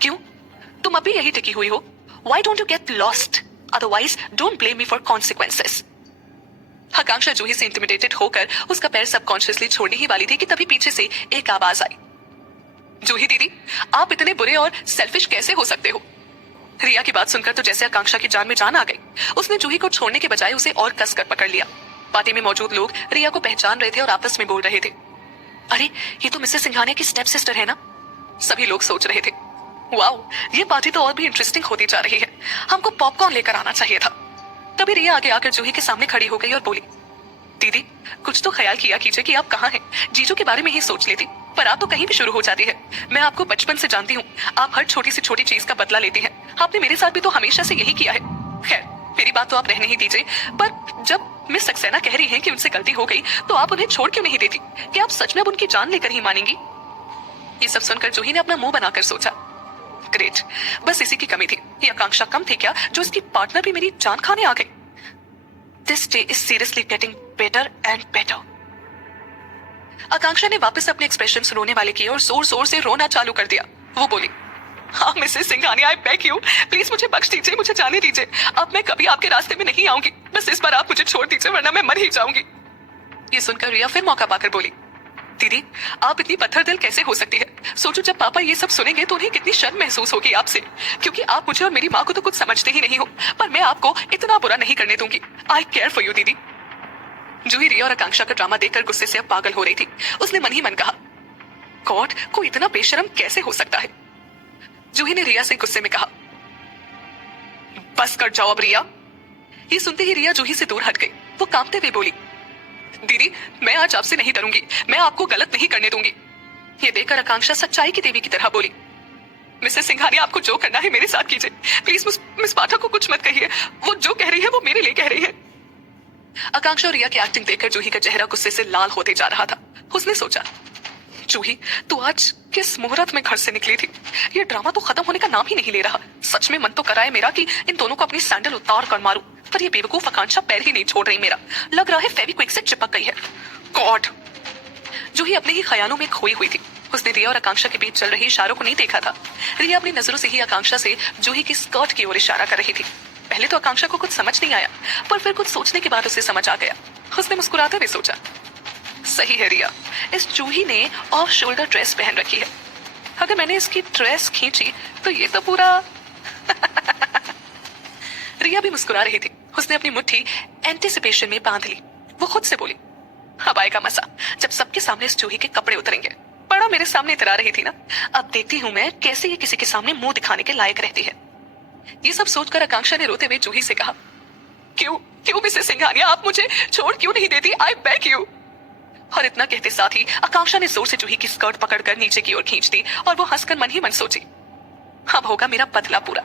क्यों तुम अभी यही टिकी हुई हो? Why don't you get lost? Otherwise, don't blame me for consequences. आकांक्षा जूही से इंटिमिडेटेड होकर उसका पैर सबकॉन्शियसली छोड़ने ही वाली थी कि तभी पीछे से एक आवाज आई, जूही दीदी, आप इतने बुरे और सेल्फिश कैसे हो सकते हो? रिया की बात सुनकर तो जैसे आकांक्षा की जान में जान आ गई। उसने जूही को छोड़ने के बजाय उसे और कसकर पकड़ लिया। पार्टी में मौजूद लोग रिया को पहचान रहे थे और आपस में बोल रहे थे, अरे ये तो मिसेस सिंघानिया की स्टेप सिस्टर है ना? सभी लोग सोच रहे थे, वाओ, ये पार्टी तो और भी इंटरेस्टिंग होती जा रही है। हमको पॉपकॉर्न लेकर आना चाहिए था। तभी रिया आगे आकर जूही के सामने खड़ी हो गई और बोली, दीदी कुछ तो ख्याल किया कीजिए कि आप कहाँ हैं। जीजू के बारे में ही सोच लेती, पर आप तो कहीं भी शुरू हो जाती है। मैं आपको बचपन से जानती हूँ, आप हर छोटी से छोटी चीज का बदला लेती हैं। आपने मेरे साथ भी तो हमेशा से यही किया है। खैर मेरी बात तो आप रहने ही दीजिए, पर जब मिस सक्सेना कह रही हैं कि उनसे गलती हो गई तो आप उन्हें छोड़ क्यों नहीं देती? क्या आप सच में अब उनकी जान लेकर ही मानेंगी? ये सब सुनकर जूही ने अपना मुंह बनाकर सोचा, ग्रेट, बस इसी की कमी थी। ये आकांक्षा कम थी क्या जो इसकी पार्टनर भी मेरी जान खाने आ गई? This day is seriously getting better and better. Akanksha ने वापस अपने एक्सप्रेशंस रोने वाले किए और जोर जोर से रोना चालू कर दिया। वो बोली, हाँ Mrs Singhania, I beg you, please मुझे बख्श दीजिए, मुझे जाने दीजिए। अब मैं कभी आपके रास्ते में नहीं आऊंगी। बस इस बार आप मुझे छोड़ दीजिए, वरना मैं मर ही जाऊंगी। ये सुनकर रिया फिर मौका पाकर बोली, दीदी आप इतनी पत्थर दिल कैसे हो सकती है? सोचो जब पापा ये सब सुनेंगे तो उन्हें कितनी शर्म महसूस होगी आपसे, क्योंकि आप मुझे और मेरी माँ को तो कुछ समझते ही नहीं हो। पर मैं आपको इतना बुरा नहीं करने दूंगी। आई केयर फॉर यू दीदी। जूही रिया और आकांक्षा का ड्रामा देखकर गुस्से से अब पागल हो रही थी। उसने मन ही मन कहा, गॉड, कोई इतना बेशरम कैसे हो सकता है? जूही ने रिया से गुस्से में कहा, बस कर जाओ अब रिया। ये सुनते ही रिया जूही से दूर हट गई। वो कांपते हुए बोली, दीदी मैं आज आपसे नहीं डरूंगी, मैं आपको गलत नहीं करने दूंगी। ये देखकर आकांक्षा सच्चाई की देवी की तरह बोली, मिसेस सिंघानिया आपको जो करना है मेरे साथ कीजिए। प्लीज मिस पाठक को कुछ मत कहिए, वो जो कह रही है वो मेरे लिए कह रही है। आकांक्षा और रिया की एक्टिंग देखकर जूही का चेहरा गुस्से से लाल होते जा रहा था। उसने सोचा, जूही तू आज किस मुहूर्त में घर से निकली थी? ये ड्रामा तो खत्म होने का नाम ही नहीं ले रहा। सच में मन तो कराए मेरा कि इन दोनों को अपनी सैंडल उतार कर मारूं, पर ये बेवकूफ आकांक्षा पैर ही नहीं छोड़ रही मेरा। लग रहा है फेविक्विक से चिपक गई है। गॉड। जूही अपने ही ख्यालों में खोई हुई थी। उसने रिया और आकांक्षा के बीच चल रही इशारों को नहीं देखा था। रिया अपनी नजरों से ही आकांक्षा से जूही की स्कर्ट की ओर इशारा कर रही थी। पहले तो आकांक्षा को कुछ समझ नहीं आया, पर फिर कुछ सोचने के बाद उसे समझ आ गया। उसने मुस्कुराते हुए सोचा, सही है रिया, इस जूही ने ऑफ शोल्डर ड्रेस पहन रखी है। अगर मैंने इसकी ड्रेस खींची तो ये तो पूरा रिया भी मुस्कुरा रही थी। उसने अपनी मुट्ठी एंटिसिपेशन में बांध ली। वो खुद से बोली, अब आएगा मजा जब सबके सामने इस जूही के कपड़े उतरेंगे। बड़ा मेरे सामने इतरा रही थी ना, अब देखती हूं मैं कैसे ये किसी के सामने मुंह दिखाने के लायक रहती है। ये सब सोचकर आकांक्षा ने रोते हुए जूही से कहा, क्यों क्यों मिसेस सिंघानिया आप मुझे छोड़ क्यों नहीं देती? आई बेग यू। और इतना कहते साथ ही आकांक्षा ने जोर से जूही की स्कर्ट पकड़कर नीचे की ओर खींच दी और वो हंसकर मन ही मन सोची, अब होगा मेरा बदला पूरा।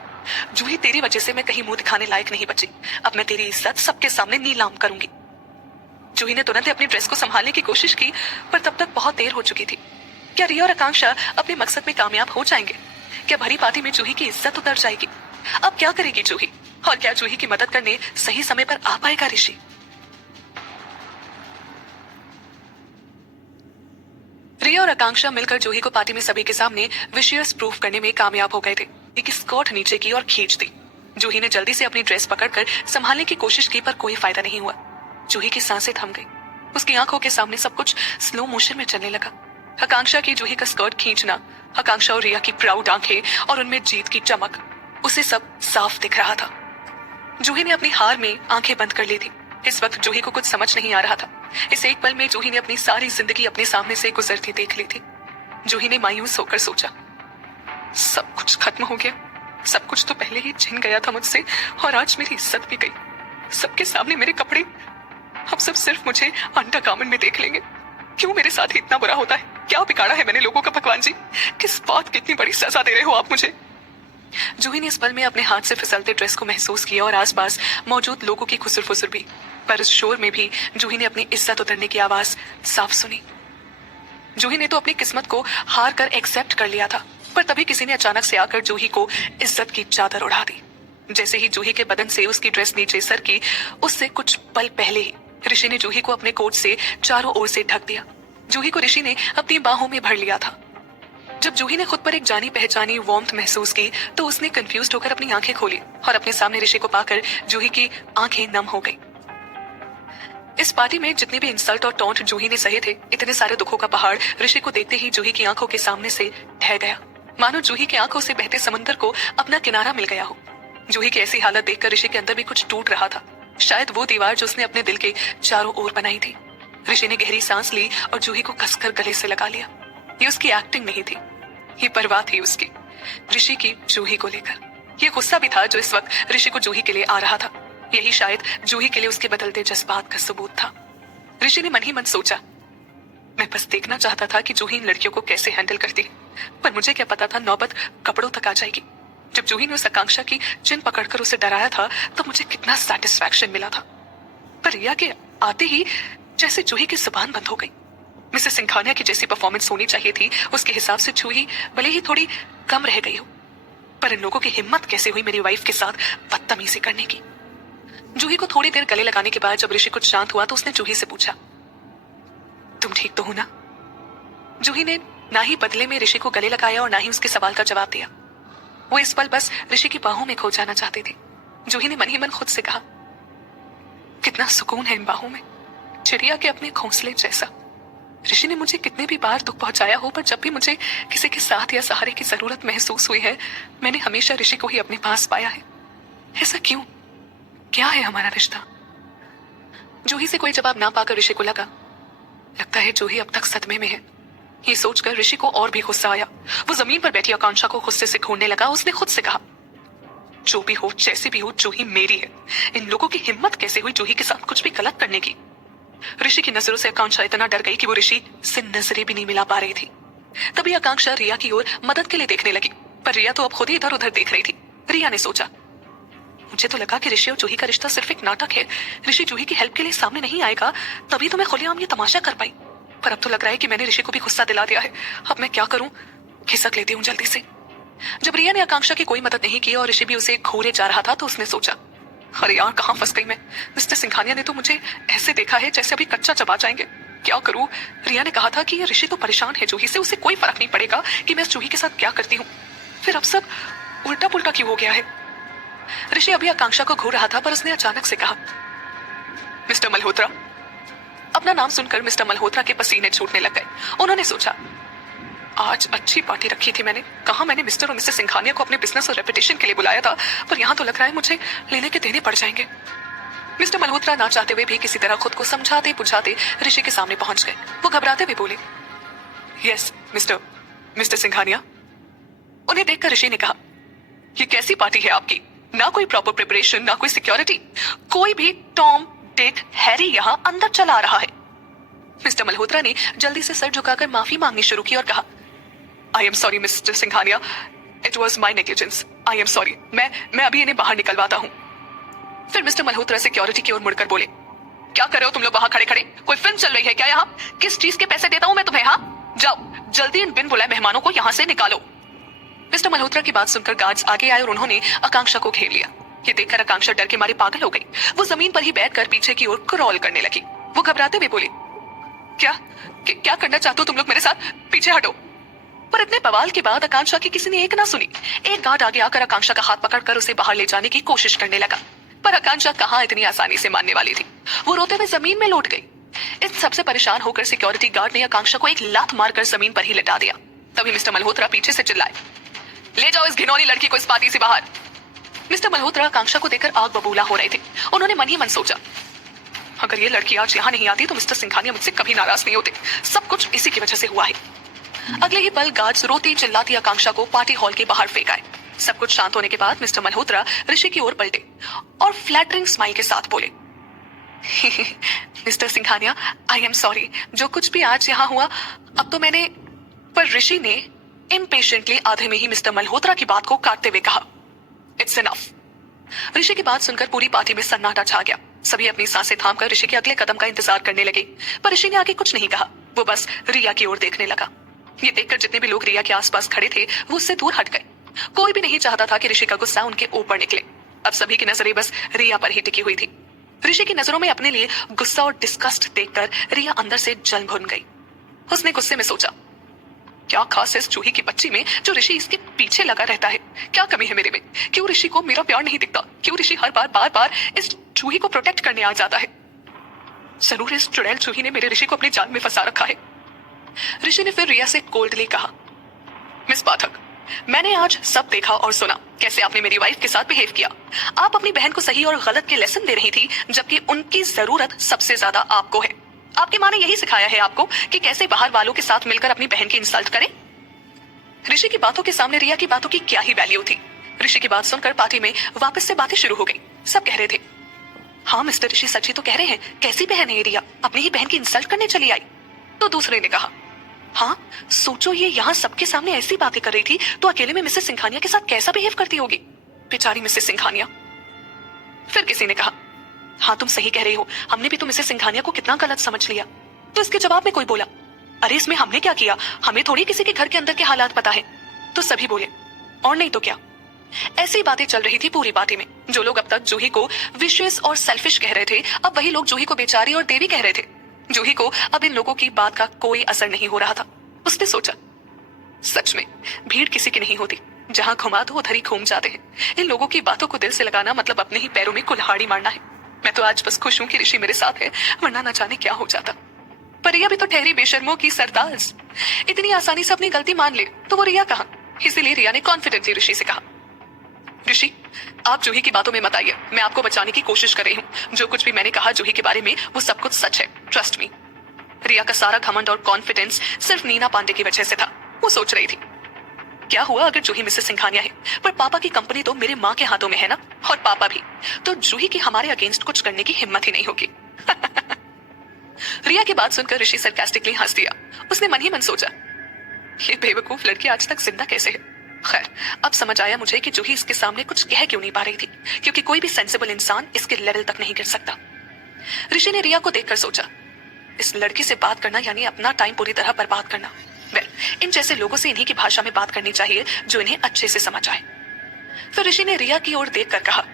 जूही तेरी वजह से मैं कहीं मुंह दिखाने लायक नहीं बची। अब मैं तेरी इज्जत सबके सामने नीलाम करूंगी। जूही ने तुरंत अपनी ड्रेस को संभालने की कोशिश की, पर तब तक बहुत देर हो चुकी थी। क्या रिया और आकांक्षा अपने मकसद में कामयाब हो जाएंगे? क्या भरी पार्टी में जूही की इज्जत उतर जाएगी? अब क्या करेगी जूही? और क्या जूही की मदद करने सही समय पर आ पाएगा ऋषि? रिया और आकांक्षा मिलकर जूही को पार्टी में सभी के सामने विशियस प्रूफ करने में कामयाब हो गए थे कि स्कर्ट नीचे की और खींच दी। जूही ने जल्दी से अपनी ड्रेस पकड़कर संभालने की कोशिश की पर कोई फायदा नहीं हुआ। जूही की सांसें थम गई। उसकी आंखों के सामने सब कुछ स्लो मोशन में चलने लगा। आकांक्षा की जूही का स्कर्ट खींचना, आकांक्षा और रिया की प्राउड आंखें और उनमें जीत की चमक, उसे सब साफ दिख रहा था। जूही ने अपनी हार में आंखें बंद कर ली थी। इस वक्त जूही को कुछ समझ नहीं आ रहा था। इस एक पल में जूही ने अपनी सारी जिंदगी अपने सामने से गुजरती देख ली थी। जूही ने मायूस होकर सोचा, सब कुछ खत्म हो गया। सब कुछ तो पहले ही छिन गया था मुझसे और आज मेरी इज्जत भी गई। सबके सामने मेरे कपड़े, अब सब सिर्फ मुझे अंडरगारमेंट में देख लेंगे। क्यों मेरे साथ ही इतना बुरा होता है? क्या बिगाड़ा है मैंने लोगों का? भगवान जी, किस बात की इतनी बड़ी सजा दे रहे हो आप मुझे? जूही ने इस पल में अपने हाथ से फिसलते ड्रेस को महसूस किया और आसपास मौजूद लोगों की खुसर फुसर भी। पर इस शोर में भी जूही ने अपनी इज्जत उतरने की आवाज साफ सुनी। जूही ने तो अपनी किस्मत को हार कर एक्सेप्ट कर लिया था, पर तभी किसी ने अचानक से आकर जूही को इज्जत की चादर उड़ा दी। जैसे ही जूही के बदन से उसकी ड्रेस नीचे सरकी, उससे कुछ पल पहले ही ऋषि ने जूही को अपने कोट से चारों ओर से ढक दिया। जूही को ऋषि ने अपनी बाहों में भर लिया था। जब जूही ने खुद पर एक जानी पहचानी वार्मथ महसूस की तो उसने कंफ्यूज होकर अपनी आंखें खोली और अपने सामने ऋषि को पाकर जूही की आंखें नम हो गई। इस पार्टी में जितने भी इंसल्ट और टॉन्ट जूही ने सहे थे, इतने सारे दुखों का पहाड़ ऋषि को देखते ही जूही की आंखों के सामने से ढह गया, मानो जूही की आंखों से बहते समंदर को अपना किनारा मिल गया हो। जूही की ऐसी हालत देखकर ऋषि के अंदर भी कुछ टूट रहा था, शायद वो दीवार जो उसने अपने दिल के चारों ओर बनाई थी। ऋषि ने गहरी सांस ली और जूही को कसकर गले से लगा लिया। ये उसकी एक्टिंग नहीं थी, ये परवाह थी उसकी ऋषि की जूही को लेकर। ये गुस्सा भी था जो इस वक्त ऋषि को जूही के लिए आ रहा था। यही शायद जूही के लिए उसके बदलते जज्बात का सबूत था। ऋषि ने मन ही मन सोचा, मैं बस देखना चाहता था कि जूही इन लड़कियों को कैसे हैंडल करती है, पर मुझे क्या पता था नौबत कपड़ों तक आ जाएगी। जब जूही ने उस आकांक्षा की चिन पकड़कर उसे डराया था तो मुझे कितना सेटिस्फैक्शन मिला था, पर रिया के आते ही जैसे जूही की जुबान बंद हो गई। मिसेस सिंघानिया की जैसी परफॉर्मेंस होनी चाहिए थी उसके हिसाब से जूही भले ही थोड़ी कम रह गई हो, पर इन लोगों की हिम्मत कैसे हुई मेरी वाइफ के साथ बदतमीजी करने की। जूही को थोड़ी देर गले लगाने के बाद जब ऋषि कुछ शांत हुआ तो उसने जूही से पूछा, तुम ठीक तो हो ना? जूही ने ना ही बदले में ऋषि को गले लगाया और ना ही उसके सवाल का जवाब दिया। वो इस पल बस ऋषि की बाहों में खो जाना चाहते थे। जूही ने मन ही मन खुद से कहा, कितना सुकून है इन बाहों में, चिड़िया के अपने घोंसले जैसा। ऋषि ने मुझे कितने भी बार दुख पहुंचाया हो, पर जब भी मुझे किसी के साथ या सहारे की जरूरत महसूस हुई है, मैंने हमेशा ऋषि को ही अपने पास पाया है। ऐसा क्यों? क्या है हमारा रिश्ता? जूही से कोई जवाब ना पाकर ऋषि को लगता है जूही अब तक सदमे में है। ये सोचकर ऋषि को और भी गुस्सा आया। वो जमीन पर बैठी आकांक्षा को गुस्से से घूरने लगा। उसने खुद से कहा, जो भी हो, जैसी भी हो, जूही मेरी है। इन लोगों की हिम्मत कैसे हुई जूही के साथ कुछ भी गलत करने की? ऋषि की नजरों से आकांक्षा इतना डर गई कि वो ऋषि से नजरें भी नहीं मिला पा रही थी। तभी आकांक्षा रिया की ओर मदद के लिए देखने लगी, पर रिया तो अब खुद ही इधर उधर देख रही थी। रिया ने सोचा, मुझे तो लगा कि ऋषि और जूही का रिश्ता सिर्फ एक नाटक है। ऋषि जूही की हेल्प के लिए सामने नहीं आएगा, तभी तो मैं खुलेआम ये तमाशा कर पाई। पर अब तो लग रहा है कि मैंने ऋषि को भी गुस्सा दिला दिया है। अब मैं क्या करूं? खिसक लेती हूँ जल्दी से। जब रिया ने आकांक्षा की कोई मदद नहीं की और ऋषि भी उसे घूरे जा रहा था तो उसने सोचा, अरे यार, कहाँ फंस गई मैं। मिस्टर सिंघानिया ने तो मुझे ऐसे देखा है जैसे अभी कच्चा चबा जाएंगे। क्या करूं? रिया ने कहा था कि ये ऋषि तो परेशान है जूही से, उसे कोई फर्क नहीं पड़ेगा कि मैं जूही के साथ क्या करती हूँ। फिर अब सब उल्टा पुल्टा क्यों हो गया है? ऋषि अभी आकांक्षा को घूर रहा था, पर उसने अचानक से कहा, मिस्टर मल्होत्रा। अपना नाम सुनकर मिस्टर मल्होत्रा के पसीने छूटने लग गए। उन्होंने सोचा, आज अच्छी पार्टी रखी थी मैंने, कहा मैंने मिस्टर और मिसेस सिंघानिया को अपने बिजनेस और रेपुटेशन के लिए बुलाया था, पर यहाँ तो लग रहा है मुझे लेने के देने पड़ जाएंगे। मिस्टर मल्होत्रा ना चाहते हुए भी किसी तरह खुद को समझाते बुझाते ऋषि के सामने पहुंच गए। वो घबराते हुए बोले, यस मिस्टर सिंघानिया। उन्हें देखकर ऋषि ने कहा, ये कैसी पार्टी है आपकी? ना कोई प्रॉपर प्रिपरेशन, ना कोई सिक्योरिटी, कोई भी टॉम डिक हैरी यहाँ अंदर चला आ रहा है। मिस्टर मल्होत्रा ने जल्दी से सर झुकाकर माफी मांगनी शुरू की और कहा, I am sorry mister Singhania, it was my negligence, I am sorry. मैं अभी इन्हें बाहर निकलवाता हूँ। फिर मिस्टर मल्होत्रा सिक्योरिटी की ओर मुड़कर बोले, क्या कर रहे हो तुम लोग वहां खड़े खड़े? कोई फिल्म चल रही है क्या यहाँ? किस चीज के पैसे देता हूँ मैं तुम्हें? हाँ, जाओ जल्दी इन बिन बुलाए मेहमानों को यहाँ से निकालो। मिस्टर मल्होत्रा की बात सुनकर गार्ड्स आगे आए और उन्होंने आकांक्षा को घेर लिया। ये देखकर आकांक्षा डर के मारे पागल हो गई। वो जमीन पर ही बैठकर पीछे की ओर क्रॉल करने लगी। वो घबराते हुए बोली, क्या करना चाहते हो तुम लोग मेरे साथ? पीछे हटो। पर इतने बवाल के बाद आकांक्षा की किसी ने एक ना सुनी। एक गार्ड आगे आकर आकांक्षा का हाथ पकड़कर उसे बाहर ले जाने की कोशिश करने लगा, पर आकांक्षा कहाँ इतनी आसानी से मानने वाली थी। वो रोते हुए जमीन में लौट गई। इस सबसे परेशान होकर सिक्योरिटी गार्ड ने आकांक्षा को एक लात मारकर जमीन पर ही लिटा दिया। तभी मिस्टर मल्होत्रा पीछे से चिल्लाए, ले जाओ इस घिनौनी लड़की को इस पार्टी से बाहर। मिस्टर मल्होत्रा आकांक्षा को देखकर आग बबूला हो रहे थे। उन्होंने मन ही मन सोचा, अगर ये लड़की आज यहाँ नहीं आती तो मिस्टर सिंघानिया मुझसे कभी नाराज नहीं होते। सब कुछ इसी की वजह से हुआ है। अगले ही पल गार्ड्स रोती चिल्लाती आकांक्षा को पार्टी हॉल के बाहर फेंक आए। सब कुछ शांत होने के बाद मिस्टर मल्होत्रा ऋषि की ओर पलटे और फ्लैटरिंग स्माइल के साथ बोले, mister Singhania, I am sorry, जो कुछ भी आज यहाँ हुआ अब तो मैंने। पर ऋषि ने इम्पेशेंटली आधे में ही मिस्टर मल्होत्रा की बात को काटते हुए कहा, इट्स इनफ। ऋषि की बात सुनकर पूरी पार्टी में सन्नाटा छा गया। सभी अपनी सांसें थामकर ऋषि के अगले कदम का इंतजार करने लगे, पर ऋषि ने आगे कुछ नहीं कहा। वो बस रिया की ओर देखने लगा। ये देखकर जितने भी लोग रिया के आसपास खड़े थे वो उससे दूर हट गए। कोई भी नहीं चाहता था कि ऋषि का गुस्सा उनके ऊपर निकले। अब सभी की नजरें बस रिया पर ही टिकी हुई थी। ऋषि की नजरों में अपने लिए गुस्सा और डिस्कस्ट देखकर रिया अंदर से जल भुन गई। उसने गुस्से में सोचा, क्या खास है इस चूही की बच्ची में जो ऋषि इसके पीछे लगा रहता है? क्या कमी है मेरे में? क्यों ऋषि को मेरा प्यार नहीं दिखता? क्यों ऋषि हर बार बार इस चूही को प्रोटेक्ट करने आ जाता है? जरूर इस चुड़ैल चूही ने मेरे ऋषि को अपने जाल में फंसा रखा है। ऋषि ने फिर रिया से कोल्डली कहा, मिस पाठक, मैंने आज सब देखा और सुना, कैसे आपने मेरी वाइफ के साथ बिहेव किया। आप अपनी बहन को सही और गलत के लेसन दे रही थी, जबकि उनकी जरूरत सबसे ज्यादा आपको है। आपकी माँ ने यही सिखाया है आपको कि कैसे बाहर वालों के साथ मिलकर अपनी बहन की इंसल्ट करें। ऋषि की बातों के सामने रिया की बातों की क्या ही वैल्यू थी। ऋषि की बात सुनकर पार्टी में वापस से बातें शुरू हो गई। सब कह रहे थे, हाँ मिस्टर ऋषि सच ही तो कह रहे हैं, कैसी बहन है रिया, अपनी ही बहन की इंसल्ट करने चली आई। तो दूसरे ने कहा, हाँ सोचो ये यहाँ सबके सामने ऐसी बातें कर रही थी तो अकेले में मिसेस सिंघानिया के साथ कैसा बिहेव करती होगी, बेचारी मिसेस सिंघानिया। फिर किसी ने कहा, हाँ तुम सही कह रही हो, हमने भी तो मिसेस सिंघानिया को कितना गलत समझ लिया। तो इसके जवाब में कोई बोला, अरे इसमें हमने क्या किया, हमें थोड़ी किसी के घर के अंदर के हालात पता है। तो सभी बोले, और नहीं तो क्या। ऐसी बातें चल रही थी पूरी पार्टी में। जो लोग अब तक जूही को विशियस और सेल्फिश कह रहे थे, अब वही लोग जूही को बेचारी और देवी कह रहे थे। जूही को अब इन लोगों की बात का कोई असर नहीं हो रहा था। उसने सोचा, सच में भीड़ किसी की नहीं होती, जहां घुमा दो उधर ही घूम जाते हैं। इन लोगों की बातों को दिल से लगाना मतलब अपने ही पैरों में कुल्हाड़ी मारना है। मैं तो आज बस खुश हूं कि ऋषि मेरे साथ है, वरना न जाने क्या हो जाता। पर रिया भी तो ठहरी बेशर्मों की सरताज, इतनी आसानी से अपनी गलती मान ले तो वो रिया कहां। इसीलिए रिया ने कॉन्फिडेंटली ऋषि से कहा, ऋषि आप जूही की बातों में मत आइए, मैं आपको बचाने की कोशिश कर रही हूँ। जो कुछ भी मैंने कहा जूही के बारे में वो सब कुछ सच है, ट्रस्ट मी। रिया का सारा घमंड और कॉन्फिडेंस सिर्फ नीना पांडे की वजह से था। वो सोच रही थी, क्या हुआ अगर जूही मिसेस सिंघानिया है, पर पापा की कंपनी तो मेरे माँ के हाथों में है ना, और पापा भी, तो जूही की हमारे अगेंस्ट कुछ करने की हिम्मत ही नहीं होगी। रिया की बात सुनकर ऋषि सरकास्टिकली हंस दिया। उसने मन ही मन सोचा, ये बेवकूफ लड़की आज तक जिंदा कैसे है। खैर अब समझ आया मुझे कि जूही इसके सामने कुछ कह क्यों नहीं पा रही थी, क्योंकि कोई भी सेंसिबल इंसान इसके लेवल तक नहीं गिर सकता। ऋषि ने रिया को देखकर सोचा, इस लड़की से बात करना यानी अपना टाइम पूरी तरह बर्बाद करना। इन जैसे लोगों से इन्हीं की भाषा में बात करनी चाहिए जो इन्हें अच्छे से समझ आए। फिर ऋषि ने रिया की ओर देखकर कहा,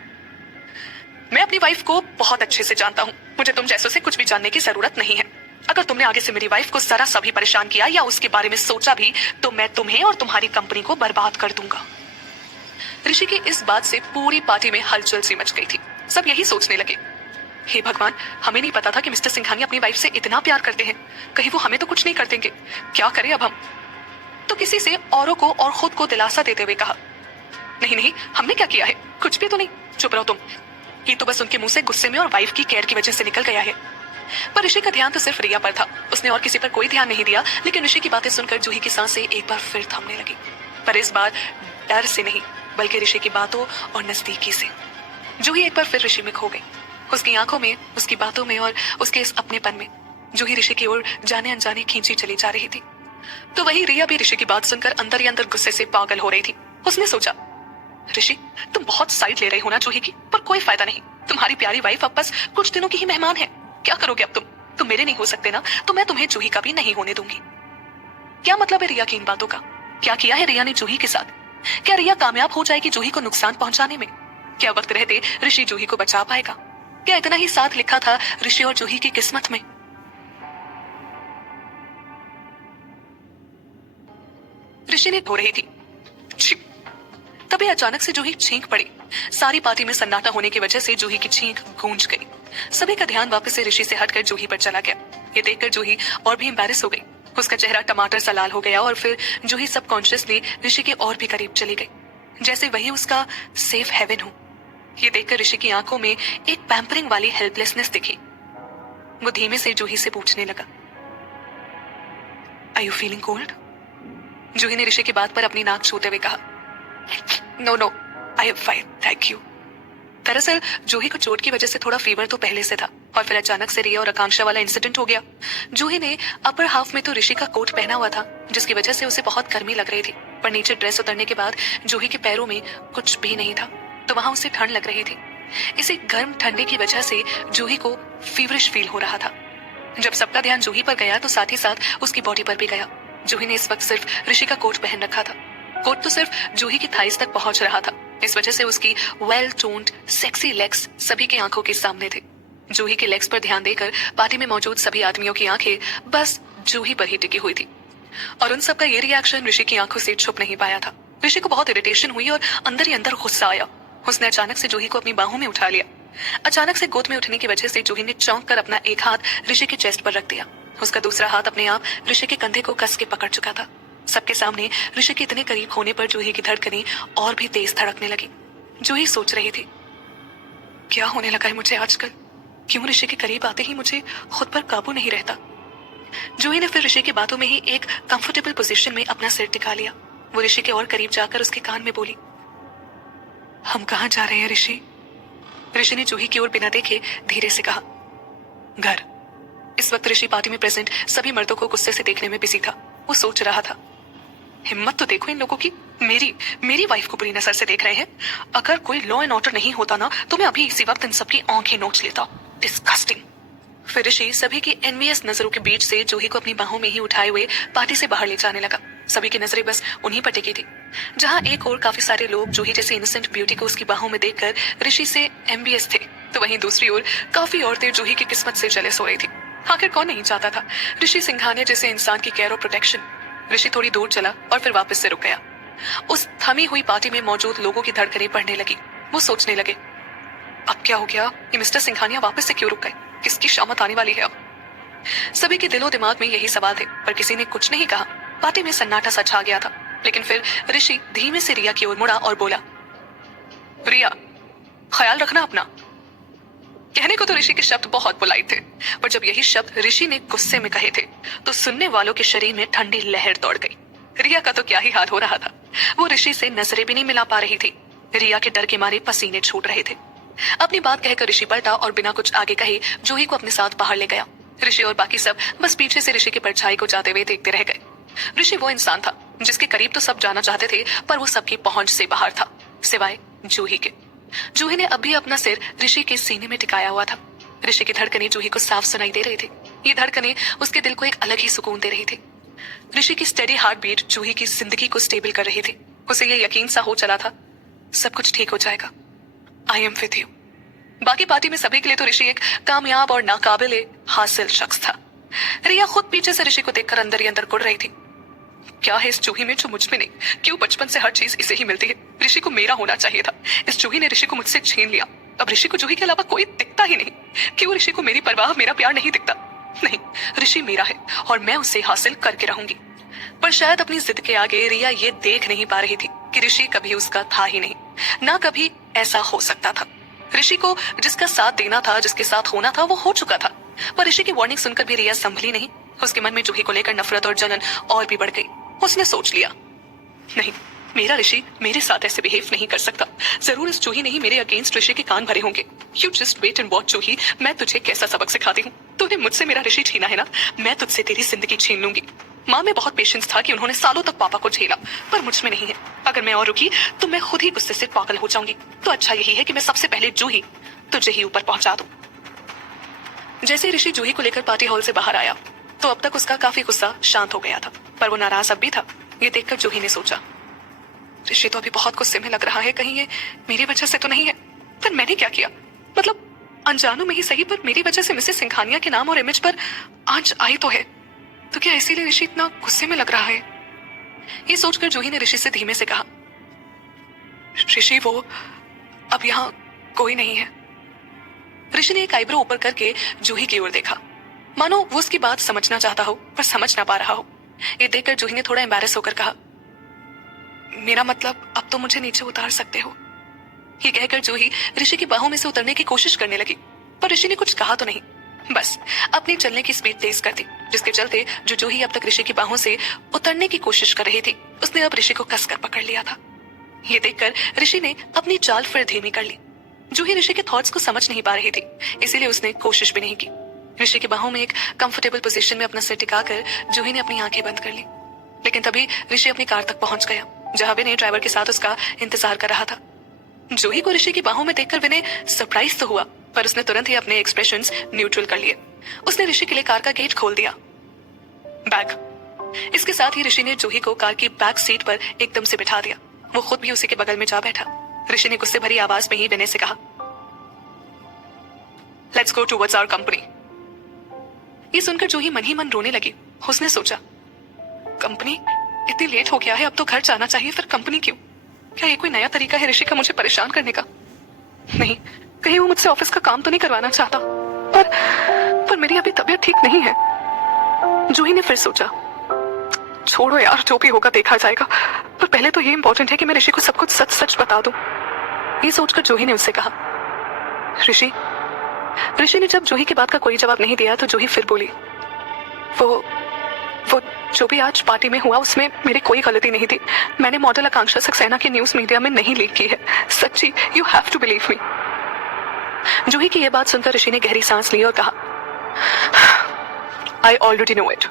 मैं अपनी वाइफ को बहुत अच्छे से जानता हूँ, मुझे तुम जैसों से कुछ भी जानने की जरूरत नहीं है। अगर तुमने आगे से मेरी वाइफ को जरा सा भी परेशान किया या उसके बारे में सोचा भी तो मैं तुम्हें और तुम्हारी कंपनी को बर्बाद कर दूंगा। ऋषि की इस बात से पूरी पार्टी में हलचल सी मच गई थी। सब यही सोचने लगे, हे भगवान, हमें नहीं पता था कि मिस्टर सिंघानिया अपनी वाइफ से इतना प्यार करते हैं, कहीं वो हमें तो कुछ नहीं कर देंगे, क्या करें अब हम। तो किसी से औरों को और खुद को दिलासा देते हुए कहा, नहीं नहीं हमने क्या किया है, कुछ भी तो नहीं, चुप रहो तुम, ये तो बस उनके मुंह से गुस्से में और वाइफ की केयर की वजह से निकल गया है। पर ऋषि का ध्यान तो सिर्फ रिया पर था, उसने और किसी पर कोई ध्यान नहीं दिया। लेकिन ऋषि की बातें सुनकर जूही की सांसें एक बार फिर थमने लगी, पर इस बार डर से नहीं बल्कि ऋषि की बातों और नजदीकी से। जूही एक बार फिर ऋषि में खो गई, उसकी आंखों में, उसकी बातों में और उसके इस अपनेपन में। जूही ऋषि की ओर जाने अनजाने खींची चली जा रही थी। तो वही रिया भी ऋषि की बात सुनकर अंदर ही अंदर गुस्से से पागल हो रही थी। उसने सोचा, ऋषि तुम बहुत साइड ले रहे हो ना जूही की, पर कोई फायदा नहीं, तुम्हारी प्यारी वाइफ अब बस कुछ दिनों की ही मेहमान है। क्या करोगे अब तुम मेरे नहीं हो सकते ना, तो मैं तुम्हें जूही का भी नहीं होने दूंगी। क्या मतलब है रिया की इन बातों का? क्या किया है रिया ने जूही के साथ? क्या रिया कामयाब हो जाएगी जूही को नुकसान पहुंचाने में? क्या वक्त रहते ऋषि जूही को बचा पाएगा? क्या इतना ही साथ लिखा था ऋषि और जूही की किस्मत में? ऋषि ने धो रही थी, तभी अचानक से जूही छींक पड़ी। सारी पार्टी में सन्नाटा होने की वजह से जूही की छींक गूंज गई। सभी का ध्यान वापस से ऋषि से हटकर जूही पर चला गया। ये देखकर जूही और भी एम्बैरेस हो गई। उसका चेहरा टमाटर सा लाल हो गया और फिर जूही सबकॉन्शियसली ऋषि के और भी करीब चली गई, जैसे वही उसका सेफ हेवन हो। ये देखकर ऋषि की आंखों में एक पैम्परिंग वाली हेल्पलेसनेस दिखी। वो धीमे से जूही से पूछने लगा, आर यू फीलिंग कोल्ड? जूही ने ऋषि की बात पर अपनी नाक छूते हुए कहा, no no, I am fine, thank you. दरअसल जूही को चोट की वजह से थोड़ा फीवर तो पहले से था और फिर अचानक से रिया और आकांक्षा वाला इंसिडेंट हो गया। जूही ने अपर हाफ में तो ऋषि का कोट पहना हुआ था, जिसकी वजह से उसे बहुत गर्मी लग रही थी, पर नीचे ड्रेस उतरने के बाद जूही के पैरों में कुछ भी नहीं था, तो वहां उसे ठंड लग रही थी। इसी गर्म ठंडे की वजह से जूही को फीवरिश फील हो रहा था। जब सबका ध्यान जूही पर गया तो साथ ही साथ उसकी बॉडी पर भी गया। जूही ने इस वक्त सिर्फ ऋषि का कोट पहन रखा था। कोट तो सिर्फ जूही की थाइस तक पहुंच रहा था। इस वजह से उसकी वेल टोन्ड सेक्सी लेग्स सभी की आंखों के सामने थे। जूही के लेग्स पर ध्यान देकर पार्टी में मौजूद सभी आदमियों की आंखें बस जूही पर ही टिकी हुई थी और उन सबका ये रिएक्शन ऋषि की आंखों से छुप नहीं पाया था। ऋषि को बहुत इरिटेशन हुई और अंदर ही अंदर गुस्सा आया। उसने अचानक से जूही को अपनी बाहों में उठा लिया। अचानक से गोद में उठने की वजह से जूही ने चौंक कर अपना एक हाथ ऋषि के चेस्ट पर रख दिया। उसका दूसरा हाथ अपने आप ऋषि के कंधे को कस के पकड़ चुका था। सबके सामने ऋषि के इतने करीब होने पर जूही की धड़कनें और भी तेज धड़कने लगी। जूही सोच रही थी, क्या होने लगा है मुझे आजकल? क्यों ऋषि के करीब आते ही मुझे खुद पर काबू नहीं रहता? जूही ने फिर ऋषि की बातों में ही एक कंफर्टेबल पोजीशन में अपना सिर टिका लिया। वो ऋषि के और करीब जाकर उसके कान में बोली, हम कहाँ जा रहे हैं ऋषि? ऋषि ने जूही की ओर बिना देखे धीरे से कहा, घर। इस वक्त ऋषि पार्टी में प्रेजेंट सभी मर्दों को गुस्से से देखने में बिजी था। वो सोच रहा था, हिम्मत तो देखो इन लोगों की, मेरी वाइफ को बुरी नजर से देख रहे हैं। अगर कोई लॉ एंड ऑर्डर नहीं होता ना तो मैं अभी इसी वक्त इन सबकी आंखें नोच लेता। डिस्गस्टिंग। फिर ऋषि सभी की एनवियस नजरों के बीच से जूही को अपनी बाहों में ही उठाए हुए पार्टी से बाहर ले जाने लगा। सभी की नजरें बस उन्हीं पर टिकी थी। जहां एक और काफी सारे लोग जूही जैसे इनोसेंट ब्यूटी को उसकी बाहों में देखकर ऋषि से एम्बियस थे, तो वहीं दूसरी ओर काफी औरतें जूही की किस्मत से जले सो रही थी। आखिर कौन नहीं चाहता था ऋषि सिंघानिया जैसे इंसान की केयर और प्रोटेक्शन? ऋषि थोड़ी दूर चला और फिर वापस से रुक गया। उस थमी हुई पार्टी में मौजूद लोगों की धड़कनें बढ़ने लगी। वो सोचने लगे, अब क्या हो गया? ये मिस्टर सिंघानिया वापस से क्यों रुक गए? किसकी शामत आने वाली है अब? सभी के दिलो दिमाग में यही सवाल थे, पर किसी ने कुछ नहीं कहा। पार्टी में सन्नाटा सा छा गया था। लेकिन फिर ऋषि धीमे से रिया की ओर मुड़ा और बोला, रिया, ख्याल रखना अपना। कहने को तो ऋषि के शब्द बहुत पोलाइट थे, पर जब यही शब्द ऋषि ने गुस्से में कहे थे तो सुनने वालों के शरीर में ठंडी लहर दौड़ गई। रिया का तो क्या ही हाल हो रहा था। वो ऋषि से नजरें भी नहीं मिला पा रही थी। रिया के डर के मारे पसीने छूट रहे थे। अपनी बात कहकर ऋषि पलटा और बिना कुछ आगे कहे जूही को अपने साथ बाहर ले गया। ऋषि और बाकी सब बस पीछे से ऋषि की परछाई को जाते हुए देखते रह गए। ऋषि वो इंसान था जिसके करीब तो सब जाना चाहते थे, पर वो सबकी पहुंच से बाहर था, सिवाय जूही के। जूही ने अभी अपना सिर ऋषि के सीने में टिकाया हुआ था। ऋषि की धड़कनें जूही को साफ सुनाई दे रही थी। ये धड़कनें उसके दिल को एक अलग ही सुकून दे रही थी। ऋषि की स्टेडी हार्ट बीट जूही की जिंदगी को स्टेबल कर रही थी। उसे ये यकीन सा हो चला था, सब कुछ ठीक हो जाएगा। I am with you. बाकी पार्टी में सभी के लिए तो ऋषि एक कामयाब और नाकाबिले हासिल शख्स था। रिया खुद पीछे से ऋषि को देखकर अंदर ही अंदर कुड़ रही थी। क्या है इस जूही में जो मुझ में नहीं? क्यों बचपन से हर चीज इसे ही मिलती है? ऋषि को मेरा होना चाहिए था। इस जूही ने ऋषि को मुझसे छीन लिया। अब ऋषि को जूही के अलावा कोई दिखता ही नहीं। क्यों ऋषि को मेरी परवाह, मेरा प्यार नहीं दिखता? नहीं, ऋषि मेरा है और मैं उसे हासिल करके रहूंगी। पर शायद अपनी जिद के आगे रिया ये देख नहीं पा रही थी कि ऋषि कभी उसका था ही नहीं, ना कभी ऐसा हो सकता था। ऋषि को जिसका साथ देना था, जिसके साथ होना था, वो हो चुका था। पर ऋषि की वार्निंग सुनकर भी रिया संभली नहीं। उसके मन में जूही को लेकर नफरत और जलन और भी बढ़ गई। उसने सोच लिया, नहीं, मेरा ऋषि मेरे साथ ऐसे बिहेव नहीं कर सकता। जरूर इस जूही ने ही मेरे अगेंस्ट ऋषि के कान भरे होंगे। You just wait and watch Juhi, मैं तुझे कैसा सबक सिखाती हूँ। तूने मुझसे मेरा ऋषि छीना है ना, मैं तुझसे तेरी जिंदगी छीन लूंगी। माँ में बहुत पेशेंस था कि उन्होंने सालों तक पापा को झेला, पर मुझ में नहीं है। अगर मैं और रुकी तो मैं खुद ही गुस्से से पागल हो जाऊंगी। तो अच्छा यही है कि मैं सबसे पहले जूही तुझे ही ऊपर पहुंचा दूं। जैसे ऋषि जूही को लेकर पार्टी हॉल से बाहर आया तो अब तक उसका काफी गुस्सा शांत हो गया था, पर वो नाराज अब भी था। ये देखकर जूही ने सोचा, ऋषि तो अभी बहुत गुस्से में लग रहा है, कहीं ये मेरी वजह से तो नहीं है। पर मैंने क्या किया? मतलब अनजानू में ही सही, पर मेरी वजह से मिसेस सिंघानिया के नाम और इमेज पर आंच आई तो है। तो क्या इसीलिए ऋषि इतना गुस्से में लग रहा है? ये सोचकर जूही ने ऋषि से धीमे से कहा, ऋषि वो अब यहाँ कोई नहीं है। ऋषि ने एक आईब्रो ऊपर करके जूही की ओर देखा, मानो वो उसकी बात समझना चाहता हो पर समझ ना पा रहा हो। ये देखकर जूही ने थोड़ा एम्बैरेस होकर कहा, मेरा मतलब अब तो मुझे नीचे उतार सकते हो। ये कहकर जूही ऋषि की बाहों में से उतरने की कोशिश करने लगी, पर ऋषि ने कुछ कहा तो नहीं, बस अपनी चलने की स्पीड तेज कर दी, जिसके चलते जो जूही अब तक ऋषि की बाहों से उतरने की कोशिश कर रही थी, उसने अब ऋषि को कसकर पकड़ लिया था। ये देखकर ऋषि ने अपनी चाल फिर धीमी कर ली। जूही ऋषि के थॉट्स को समझ नहीं पा रही थी, इसीलिए उसने कोशिश भी नहीं की। ऋषि की बाहों में एक कंफर्टेबल पोजीशन में अपना सिर टिकाकर जूही ने अपनी आंखें बंद कर ली। लेकिन तभी ऋषि अपनी कार तक पहुंच गया, जहां विनय ड्राइवर के साथ उसका इंतजार कर रहा था। जूही को ऋषि की बाहों में देखकर विनय सरप्राइज तो हुआ, पर उसने तुरंत ही अपने एक्सप्रेशंस न्यूट्रल कर लिए। उसने ऋषि के लिए कार का गेट खोल दिया। बैग। इसके साथ ही ऋषि ने जूही को कार की बैक सीट पर एकदम से बिठा दिया। वो खुद भी उसी के बगल में जा बैठा। ऋषि ने गुस्से भरी आवाज में ही विनय से कहा, let's go towards our company. ये सुनकर जूही मन ही मन रोने लगी। उसने सोचा, कंपनी? इतनी लेट हो गया है, अब तो घर जाना चाहिए, फिर कंपनी क्यों? क्या ये कोई नया तरीका है ऋषि का मुझे परेशान करने का? नहीं, कहीं वो मुझसे ऑफिस का काम तो नहीं करवाना चाहता। पर मेरी अभी तबीयत ठीक नहीं है। जूही ने फिर सोचा, छोड़ो यार, जो भी होगा देखा जाएगा, पर पहले तो ये इंपॉर्टेंट है कि मैं ऋषि को सब कुछ सच सच बता दूं। ये सोचकर जूही ने उससे कहा, ऋषि ने जब जूही की बात का कोई जवाब नहीं दिया तो जूही फिर बोली, वो जो भी आज पार्टी में हुआ उसमें मेरी कोई गलती नहीं थी। मैंने मॉडल आकांक्षा सक्सेना की न्यूज मीडिया में नहीं लीक की है, सच्ची, you have to believe me. Juhi की यह बात सुनकर ऋषि ने गहरी सांस ली और कहा, आई ऑलरेडी नो इट।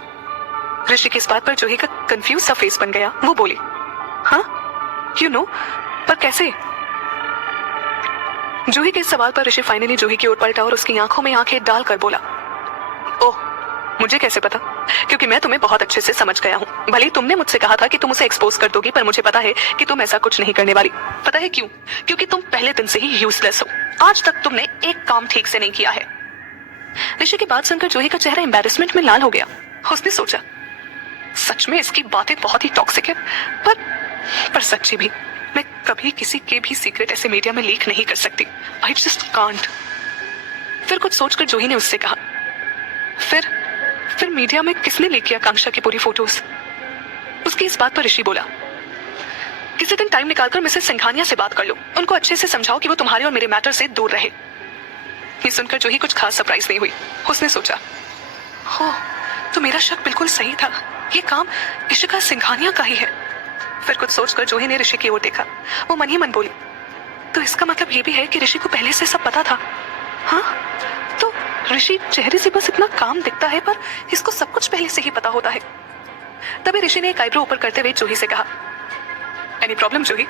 ऋषि की इस बात पर जूही का कंफ्यूज सा फेस बन गया। वो बोली, हाँ यू नो, पर कैसे? जूही के इस सवाल पर ऋषि फाइनली जूही की ओर पलटा और उसकी आंखों में आंखें डालकर बोला, ओह, मुझे कैसे पता? क्योंकि मैं तुम्हें बहुत अच्छे से समझ गया हूँ। भले ही तुमने मुझसे कहा था कि तुम उसे एक्सपोज कर दोगी, पर मुझे पता है कि तुम ऐसा कुछ नहीं करने वाली। पता है क्यों? क्योंकि तुम पहले दिन से ही यूजलेस हो। आज तक तुमने एक काम ठीक से नहीं किया है। ऋषि की बात सुनकर जूही का चेहरा एम्बैरेसमेंट में लाल हो गया। उसने सोचा, सच में इसकी बातें बहुत ही टॉक्सिक है, पर सच्ची भी। मैं कभी किसी के भी सीक्रेट ऐसे मीडिया में लीक नहीं कर सकती। I just can't. फिर कुछ सोचकर जूही ने उससे कहा, फिर मीडिया में किसने लीक किया आकांक्षा की पूरी फोटोज? उसकी इस बात पर ऋषि बोला, किसी दिन टाइम निकालकर मिसेस सिंघानिया से बात कर लो। उनको अच्छे से समझाओ कि वो तुम्हारे और मेरे मैटर से दूर रहे। ये सुनकर जूही कुछ खास सरप्राइज नहीं हुई। उसने सोचा, हो, तो मेरा शक बिल्कुल सही था, ये काम इशिका सिंघानिया का ही है। फिर कुछ सोचकर जूही ने ऋषि की ओर देखा। वो मन ही मन बोली, तो इसका मतलब ये भी है कि ऋषि को पहले से सब पता था? हाँ, तो ऋषि चेहरे से बस इतना काम दिखता है, पर इसको सब कुछ पहले से ही पता होता है। तभी ऋषि ने एक आईब्रो ऊपर करते हुए जूही से कहा, एनी प्रॉब्लम जूही?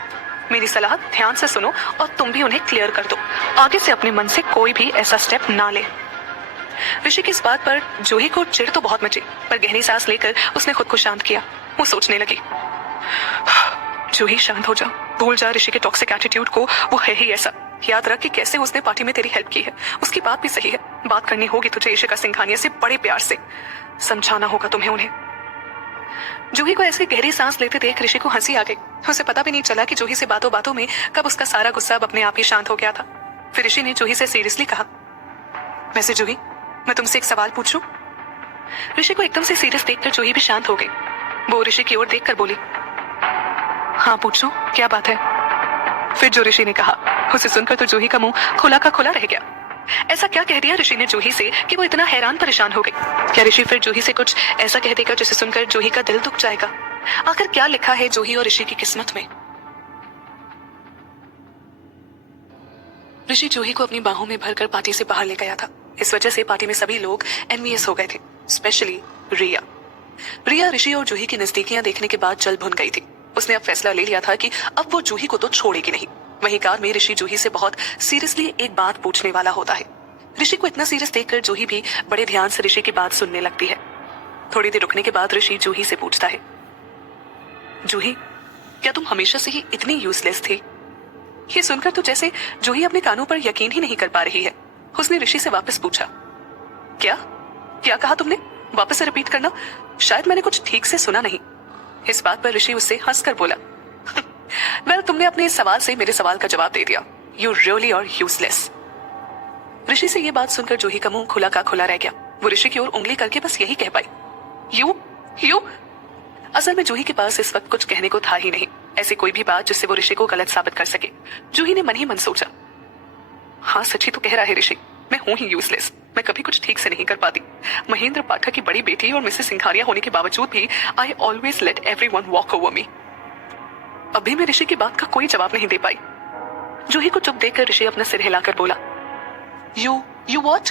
मेरी सलाह ध्यान से सुनो और तुम भी उन्हें क्लियर कर दो। आगे से अपने मन से कोई भी ऐसा स्टेप ना ले। ऋषि की इस बात पर जूही को चिढ़ तो बहुत मची, पर गहरी सांस लेकर उसने खुद को शांत किया। वो सोचने लगी, जूही शांत हो जा, भूल जा ऋषि के टॉक्सिक एटीट्यूड को। वो है ही ऐसा। याद रख कि कैसे उसने पार्टी में तेरी हेल्प की है। उसकी बात भी सही है। बात करनी होगी तुझे इशिका सिंघानिया से बड़े प्यार से। समझाना होगा तुम्हें उन्हें। जूही को ऐसे गहरी सांस लेते देख ऋषि को हंसी आ गई। उसे पता भी नहीं चला कि जूही से बातों बातों में कब उसका सारा गुस्सा अब अपने आप ही शांत हो गया था। फिर ऋषि ने जूही से सीरियसली कहा, वैसे जूही, मैं तुमसे एक सवाल पूछूं? ऋषि को एकदम से सीरियस देखकर जूही भी शांत हो गई। वो ऋषि की ओर देखकर बोली, हाँ पूछो, क्या बात है? फिर जो ऋषि ने कहा, उसे सुनकर तो जूही का मुंह खुला का खुला रह गया। ऐसा क्या कह दिया ऋषि ने जूही से कि वो इतना हैरान परेशान हो गई? क्या ऋषि फिर जूही से कुछ ऐसा कह देगा जिसे सुनकर जूही का दिल दुख जाएगा? आखिर क्या लिखा है जूही और ऋषि की किस्मत में? ऋषि जूही को अपनी बाहों में भरकर पार्टी से बाहर ले गया था। इस वजह से पार्टी में सभी लोग एनवियस हो गए थे, स्पेशली रिया। रिया ऋषि और जूही की नजदीकियां देखने के बाद जल भुन गई थी। उसने अब फैसला ले लिया था कि अब वो जूही को तो छोड़ेगी नहीं। वहीं कार में ऋषि जूही से बहुत सीरियसली एक बात पूछने वाला होता है। ऋषि को इतना सीरियस देखकर जूही भी बड़े ध्यान से ऋषि की बात सुनने लगती है। थोड़ी देर रुकने के बाद ऋषि जूही से पूछता है, जूही, क्या तुम हमेशा से ही इतनी यूजलेस थी? ये सुनकर तो जैसे जूही अपने कानों पर यकीन ही नहीं कर पा रही है। उसने ऋषि से वापस पूछा, क्या क्या कहा तुमने? वापस से रिपीट करना, शायद मैंने कुछ ठीक से सुना नहीं। इस बात पर ऋषि उससे हंसकर बोला, वेल तुमने अपने इस सवाल से मेरे सवाल का जवाब दे दिया। You really are useless. Rishi से ये बात सुनकर जूही का मुंह खुला का खुला रह गया। वो ऋषि की ओर उंगली करके बस यही कह पाई, यू यू। असल में जूही के पास इस वक्त कुछ कहने को था ही नहीं, ऐसी कोई भी बात जिससे वो ऋषि को गलत साबित कर सके। जूही ने मन ही मन सोचा, हाँ सच ही तो कह रहा है ऋषि, मैं हूं ही यूजलेस। मैं कभी कुछ ठीक से नहीं कर पाती। महेंद्र पाठक की बड़ी बेटी और मिसेस सिंघानिया होने के बावजूद भी I always late everyone walk over me. अभी मैं ऋषि की बात का कोई जवाब नहीं दे पाई। जूही को चुप देखकर ऋषि अपना सिर हिलाकर बोला, यू व्हाट?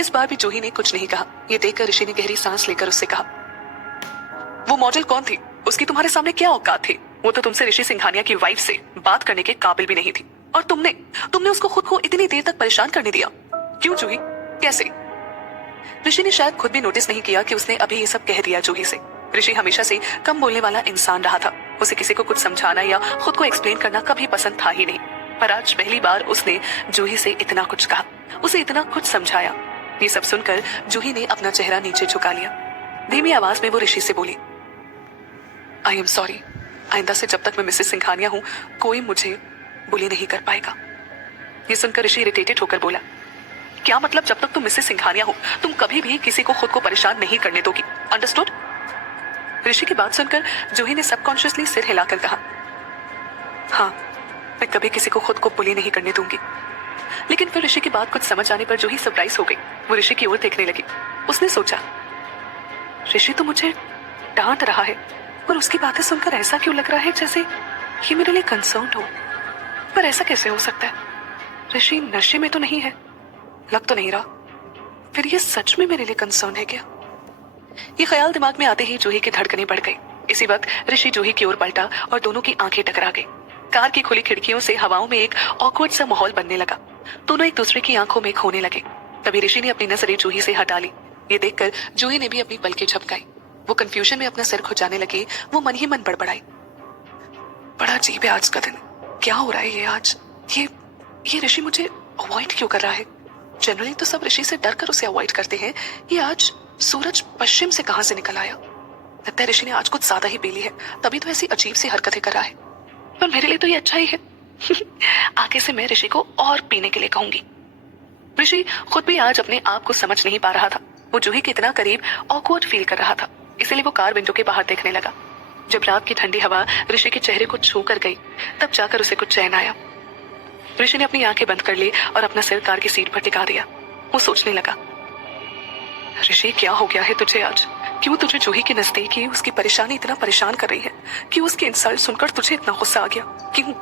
इस बार भी जूही ने कुछ नहीं कहा। ये देखकर ऋषि ने गहरी सांस लेकर उससे कहा, वो मॉडल कौन थी? उसकी तुम्हारे सामने क्या औकात थी? वो तो तुमसे ऋषि सिंघानिया की वाइफ से बात करने के काबिल भी नहीं थी, और तुमने उसको खुद को इतनी देर तक परेशान करने दिया। क्यों जूही, कैसे? ऋषि ने शायद खुद भी नोटिस नहीं किया कि उसने अभी ये सब कह दिया जूही से। ऋषि हमेशा से कम बोलने वाला इंसान रहा था। उसे किसी को कुछ समझाना या खुद को एक्सप्लेन करना कभी पसंद था ही नहीं, पर आज पहली बार उसने जूही से इतना कुछ कहा, उसे इतना कुछ समझाया। ये सब सुनकर जूही ने अपना चेहरा नीचे झुका लिया। धीमी आवाज में वो ऋषि से बोली, आई एम सॉरी। आइंदा से जब तक मैं मिसेस सिंघानिया हूं, कोई मुझे बुली नहीं कर पाएगा। ये सुनकर ऋषि इरिटेटेड होकर बोला, क्या मतलब जब तक तुम मिसेस सिंघानिया हो, तुम कभी भी किसी को खुद को परेशान नहीं करने दोगी, अंडरस्टूड? ऋषि की बात सुनकर जूही ने सबकॉन्शियसली सिर हिलाकर कहा, हाँ मैं कभी किसी को खुद को बुली नहीं करने दूंगी। लेकिन फिर ऋषि की बात कुछ समझ आने पर जूही सरप्राइज हो गई। वो ऋषि की ओर देखने लगी। उसने सोचा, ऋषि तो मुझे डांट रहा है, पर उसकी बातें सुनकर ऐसा क्यों लग रहा है जैसे ये मेरे लिए कंसर्न हो। पर ऐसा कैसे हो सकता है? ऋषि नशे में तो नहीं है, लग तो नहीं रहा। फिर ये सच में मेरे लिए कंसर्न है क्या? ये ख्याल दिमाग में आते ही जूही की धड़कनें बढ़ गई। इसी वक्त ऋषि जूही की ओर पलटा और दोनों की आंखें टकरा गई। कार की खुली खिड़कियों से हवाओं में एक ऑकवर्ड सा माहौल बनने लगा। दोनों एक दूसरे की आंखों में खोने लगे। तभी ऋषि ने अपनी नजरें जूही से हटा ली। ये देखकर जूही ने भी अपनी पलकें झपकाई। वो कंफ्यूजन में अपना सिर खुजाने लगी। वो मन ही मन बड़बड़ाई, बड़ा अजीब है आज का दिन, क्या हो रहा है ये आज? ये ऋषि मुझे अवॉइड क्यों कर रहा है? जनरली तो सब ऋषि से डर कर उसे अवॉइड करते हैं। ये आज सूरज पश्चिम से कहां से निकल आया? लगता है ऋषि ने आज कुछ ज्यादा ही पी ली है, तभी तो ऐसी अजीब सी हरकतें कर रहा है। पर मेरे लिए तो ये अच्छा ही है। आगे से मैं ऋषि को और पीने के लिए कहूंगी। ऋषि खुद भी आज अपने आप को समझ नहीं पा रहा था। वो जूही के इतना करीब ऑकवर्ड फील कर रहा था, इसीलिए वो कार विंडो के बाहर देखने लगा। जब रात की ठंडी हवा ऋषि के चेहरे को छू कर गई, तब जाकर उसे कुछ चैन आया। ऋषि ने अपनी आंखें बंद कर ली और अपना सिर कार की सीट पर टिका दिया। वो सोचने लगा, ऋषि क्या हो गया है तुझे आज? क्यों तुझे जूही के नजदीकी उसकी परेशानी इतना परेशान कर रही है? क्यों उसकी इंसल्ट सुनकर तुझे इतना गुस्सा आ गया? क्यों?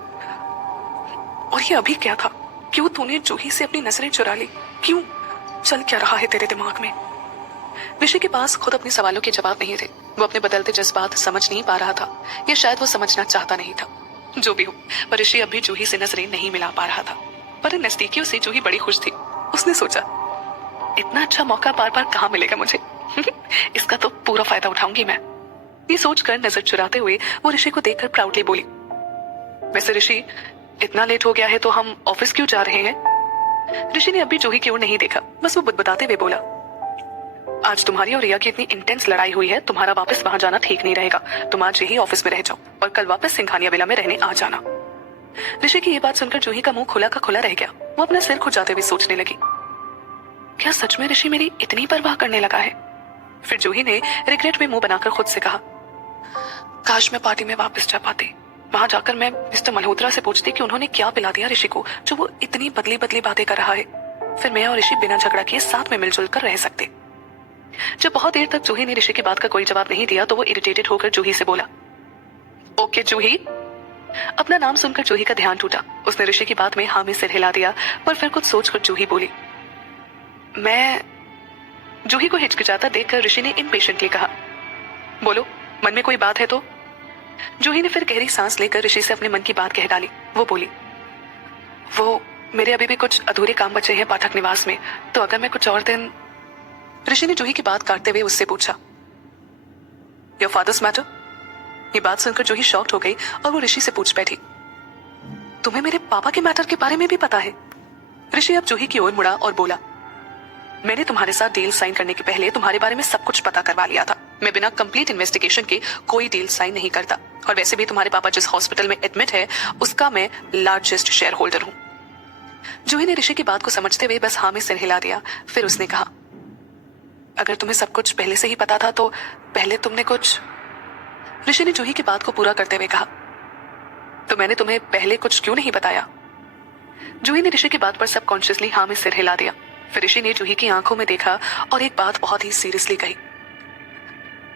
और ये अभी क्या था? क्यों तूने जूही से अपनी नजरें चुरा ली? क्यों? चल क्या रहा है तेरे दिमाग में? ऋषि के पास खुद अपने सवालों के जवाब नहीं थे। वो अपने बदलते जज्बात समझ नहीं पा रहा था, या शायद वो समझना चाहता नहीं था। जो भी हो, पर ऋषि अभी जूही से नजरें नहीं मिला पा रहा था। पर इन नजदीकियों से जूही बड़ी खुश थी। उसने सोचा, इतना अच्छा मौका बार बार कहाँ मिलेगा मुझे? इसका तो पूरा फायदा उठाऊंगी मैं। ये सोचकर नजर चुराते हुए वो ऋषि को देखकर प्राउडली बोली, वैसे ऋषि इतना लेट हो गया है तो हम ऑफिस क्यों जा रहे हैं? ऋषि ने अभी जूही की ओर नहीं देखा, बस वो बुदबुदाते हुए बोला, आज तुम्हारी और रिया की इतनी इंटेंस लड़ाई हुई है, तुम्हारा वापस वहां जाना ठीक नहीं रहेगा। तुम आज यही ऑफिस में रह जाओ और कल वापस सिंघानिया विला में रहने आ जाना। ऋषि की ये बात सुनकर जूही का मुंह खुला का खुला रह गया। वो अपना सिर खुजाते हुए सोचने लगी, क्या सच में ऋषि मेरी इतनी परवाह करने लगा है? फिर जूही ने रिग्रेट में मुंह बनाकर खुद से कहा, काश मैं पार्टी में वापस जा पाती। वहां जाकर मैं मिस्टर मल्होत्रा से पूछती कि उन्होंने क्या पिला दिया ऋषि को, जो वो इतनी बदली बदली बातें कर रहा है। फिर मैं और ऋषि बिना झगड़ा किए साथ में मिलजुल कर रह सकते। जब बहुत देर तक जूही ने ऋषि की बात का कोई जवाब नहीं दिया, तो वो इरिटेटेड होकर जूही से बोला, ओके जूही। अपना नाम सुनकर जूही का ध्यान टूटा। उसने ऋषि की बात में हाँ में सिर हिला दिया, पर फिर कुछ सोचकर जूही बोली, मैं। जूही को हिचकिचाता देखकर ऋषि ने इम्पेशेंटली कहा, बोलो, मन में कोई बात है तो? जूही ने फिर गहरी सांस लेकर ऋषि से अपने मन की बात कह डाली। वो बोली, वो मेरे अभी भी कुछ अधूरे काम बचे हैं पाठक निवास में, तो अगर मैं कुछ और दिन। ऋषि ने जूही की बात काटते हुए उससे पूछा, योर फादर्स मैटर? ये बात सुनकर जूही शॉक्ड हो गई और वो ऋषि से पूछ बैठी, तुम्हें मेरे पापा के मैटर के बारे में भी पता है? ऋषि अब जूही की ओर मुड़ा और बोला, मैंने तुम्हारे साथ डील साइन करने के पहले तुम्हारे बारे में सब कुछ पता करवा लिया था। मैं बिना कंप्लीट इन्वेस्टिगेशन के कोई डील साइन नहीं करता, और वैसे भी तुम्हारे पापा जिस हॉस्पिटल में एडमिट है उसका मैं लार्जेस्ट शेयर होल्डर हूँ। जूही ने ऋषि की बात को समझते हुए बस हाँ में सिर हिला दिया। फिर उसने कहा, अगर तुम्हें सब कुछ पहले से ही पता था तो पहले तुमने कुछ। ऋषि ने जूही की बात को पूरा करते हुए कहा, तो मैंने तुम्हें पहले कुछ क्यों नहीं बताया? जूही ने ऋषि की बात पर सबकॉन्शियसली हाँ में सिर हिला दिया। फिर ऋषि ने जूही की आंखों में देखा और एक बात बहुत ही सीरियसली कही,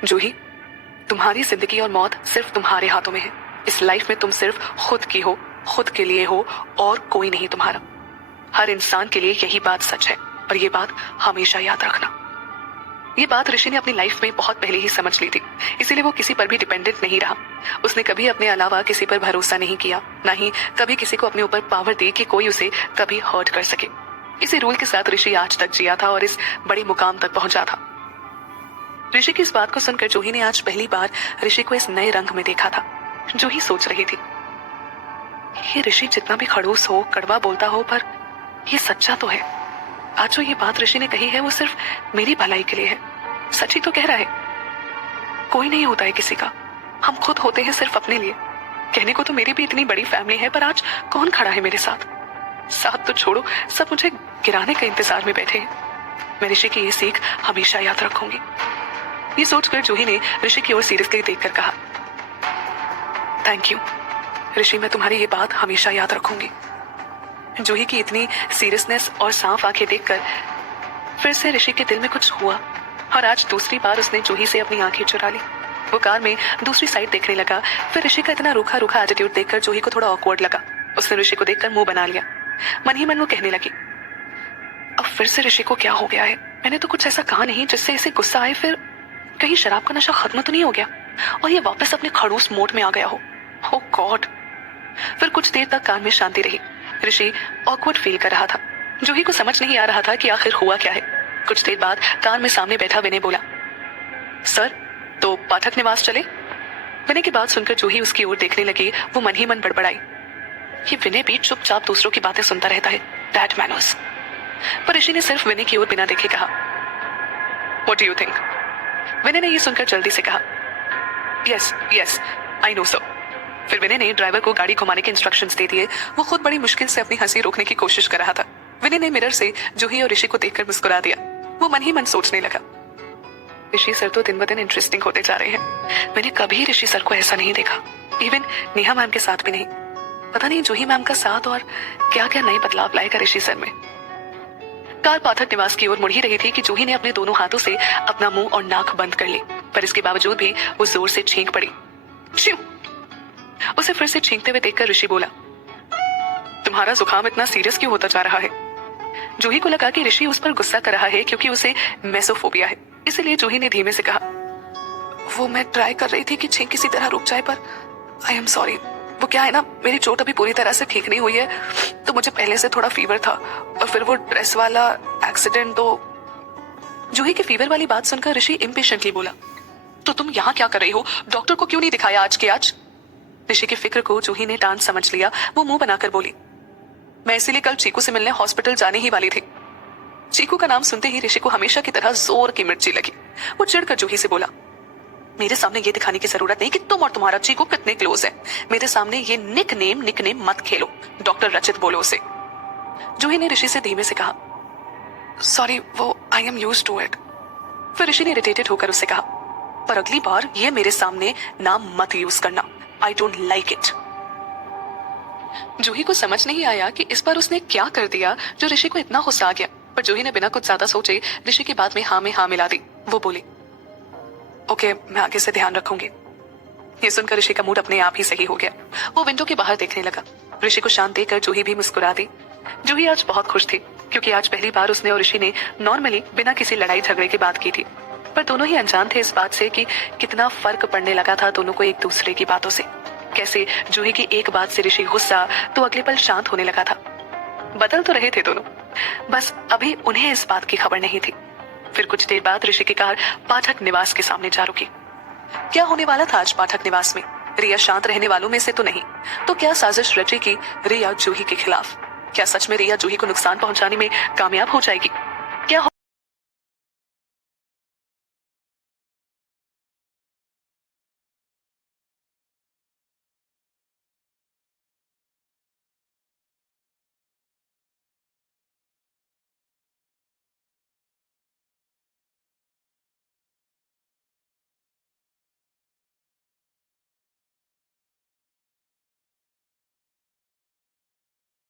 जूही, तुम्हारी जिंदगी और मौत सिर्फ तुम्हारे हाथों में है। इस लाइफ में तुम सिर्फ खुद की हो, खुद के लिए हो, और कोई नहीं तुम्हारा। हर इंसान के लिए यही बात सच है, और ये बात हमेशा याद रखना। ये बात ऋषि ने अपनी लाइफ में बहुत पहले ही समझ ली थी, इसीलिए वो किसी पर भी डिपेंडेंट नहीं रहा। उसने कभी अपने अलावा किसी पर भरोसा नहीं किया, ना ही कभी किसी को अपने ऊपर पावर दी कि कोई उसे कभी हर्ट कर सके। इसी रूल के साथ ऋषि आज तक जिया था और इस बड़े मुकाम तक पहुंचा था। ऋषि की इस बात को सुनकर जूही ने आज पहली बार ऋषि को इस नए रंग में देखा था। जूही सोच रही थी, ये ऋषि जितना भी खड़ूस हो, कड़वा बोलता हो, पर ये सच्चा तो है। आज जो ये बात ऋषि ने कही है वो सिर्फ मेरी भलाई के लिए है। सच ही तो कह रहा है। कोई नहीं होता है किसी का, हम खुद होते हैं सिर्फ अपने लिए। कहने को तो मेरी भी इतनी बड़ी फैमिली है, पर आज कौन खड़ा है मेरे साथ? साथ तो छोड़ो, सब मुझे गिराने के इंतजार में बैठे हैं। मैं ऋषि की ये सीख हमेशा याद रखूंगी। ये सोचकर जूही ने ऋषि की ओर सीरियसली देखकर कहा, थैंक यू ऋषि, मैं तुम्हारी ये बात हमेशा याद रखूंगी। जूही की इतनी सीरियसनेस और साफ आंखें देखकर फिर से ऋषि के दिल में कुछ हुआ, और आज दूसरी बार उसने जूही से अपनी आंखें चुरा ली। वो कार में दूसरी साइड देखने लगा। फिर ऋषि का इतना रूखा रूखा एटीट्यूड देखकर जूही को थोड़ा ऑकवर्ड लगा। उसने ऋषि को देखकर मुंह बना लिया। मन ही मन वो कहने लगी, अब फिर से ऋषि को क्या हो गया है? मैंने तो कुछ ऐसा कहा नहीं जिससे इसे गुस्सा आए। फिर कहीं शराब का नशा खत्म तो नहीं हो गया और ये वापस अपने खड़ूस मोड में आ गया हो? ओह गॉड। फिर कुछ देर तक कान में शांति रही। ऋषि ऑकवर्ड फील कर रहा था। जूही को समझ नहीं आ रहा था कि आखिर हुआ क्या है। कुछ देर बाद कान में सामने बैठा विनय बोला, सर, तो पाठक निवास चले? विनय की बात सुनकर जूही उसकी ओर देखने लगी। वो मन ही मन बड़बड़ाई, ये विनय भी चुपचाप दूसरों की बातें सुनता रहता है, दैट मैनर्स। पर ऋषि ने सिर्फ विनय की ओर बिना देखे कहा, व्हाट डू यू थिंक? विनय ने यह सुनकर जल्दी से कहा, yes yes I know sir. फिर विनय ने ड्राइवर को गाड़ी घुमाने के इंस्ट्रक्शंस दे दिए। वो खुद बड़ी मुश्किल से अपनी हंसी रोकने की कोशिश कर रहा था। विनय ने मिरर से जूही और ऋषि को देखकर मुस्कुरा दिया। वो मन ही मन सोचने लगा, ऋषि सर तो दिन ब दिन इंटरेस्टिंग होते जा रहे हैं। मैंने कभी ऋषि सर को ऐसा नहीं देखा, इवन नेहा मैम के साथ भी नहीं। पता नहीं जूही मैम का साथ और क्या क्या नए बदलाव लाएगा ऋषि सर में। कार पाठक निवास की ओर मुड़ ही रही थी कि जूही ने अपने दोनों हाथों से अपना मुंह और नाक बंद कर ली, पर इसके बावजूद भी वो जोर से छींक पड़ी। उसे फिर से छींकते हुए देखकर ऋषि बोला, तुम्हारा जुकाम इतना सीरियस क्यों होता जा रहा है? जूही को लगा कि ऋषि उस पर गुस्सा कर रहा है क्योंकि उसे मेसोफोबिया है। इसलिए जूही ने धीमे से कहा, वो मैं ट्राई कर रही थी कि छींक किसी तरह रुक जाए, पर आई एम सॉरी। वो क्या है ना, मेरी चोट अभी पूरी तरह से ठीक नहीं हुई है, तो मुझे पहले से थोड़ा फीवर था, और फिर वो ड्रेस वाला एक्सीडेंट। तो जूही की फीवर वाली बात सुनकर ऋषि इम्पेशेंटली बोला, तो तुम यहाँ क्या कर रही हो? डॉक्टर को क्यों नहीं दिखाया आज के आज? ऋषि की फिक्र को जूही ने डांट समझ लिया। वो मुंह बनाकर बोली, मैं इसीलिए कल चीकू से मिलने हॉस्पिटल जाने ही वाली थी। चीकू का नाम सुनते ही ऋषि को हमेशा की तरह जोर की मिर्ची लगी। वो चिढ़कर जूही से बोला, मेरे सामने ये दिखाने की जरूरत नहीं कि तुम और तुम्हारा चीकू कितने क्लोज है। मेरे सामने ये निक नेम मत खेलो। डॉक्टर रचित बोलो उसे। जूही ने ऋषि से धीमे से कहा, सॉरी, वो I am used to it. फिर ऋषि ने इरिटेटेड होकर उससे कहा, पर अगली बार ये मेरे सामने नाम मत यूज करना, आई डोंट लाइक इट। जूही को समझ नहीं आया कि इस बार उसने क्या कर दिया जो ऋषि को इतना गुस्सा आ गया, पर जूही ने बिना कुछ ज्यादा सोचे ऋषि की बात में हाँ मिला दी। वो बोली, ओके, मैं आगे से ध्यान रखूंगी। ये सुनकर ऋषि का मूड अपने आप ही सही हो गया। वो विंडो के बाहर देखने लगा। ऋषि को शांत देखकर जूही भी मुस्कुरा दी। जूही आज बहुत खुश थी क्योंकि आज पहली बार उसने और ऋषि ने नॉर्मली बिना किसी लड़ाई झगड़े की बात की थी, पर दोनों ही अनजान थे इस बात से कि कितना फर्क पड़ने लगा था दोनों को एक दूसरे की बातों से। कैसे जूही की एक बात से ऋषि गुस्सा तो अगले पल शांत होने लगा था। बदल तो रहे थे दोनों, बस अभी उन्हें इस बात की खबर नहीं थी। फिर कुछ देर बाद ऋषि की कार पाठक निवास के सामने जा रुकी। क्या होने वाला था आज पाठक निवास में? रिया शांत रहने वालों में से तो नहीं, तो क्या साजिश रचेगी रिया जूही के खिलाफ? क्या सच में रिया जूही को नुकसान पहुंचाने में कामयाब हो जाएगी?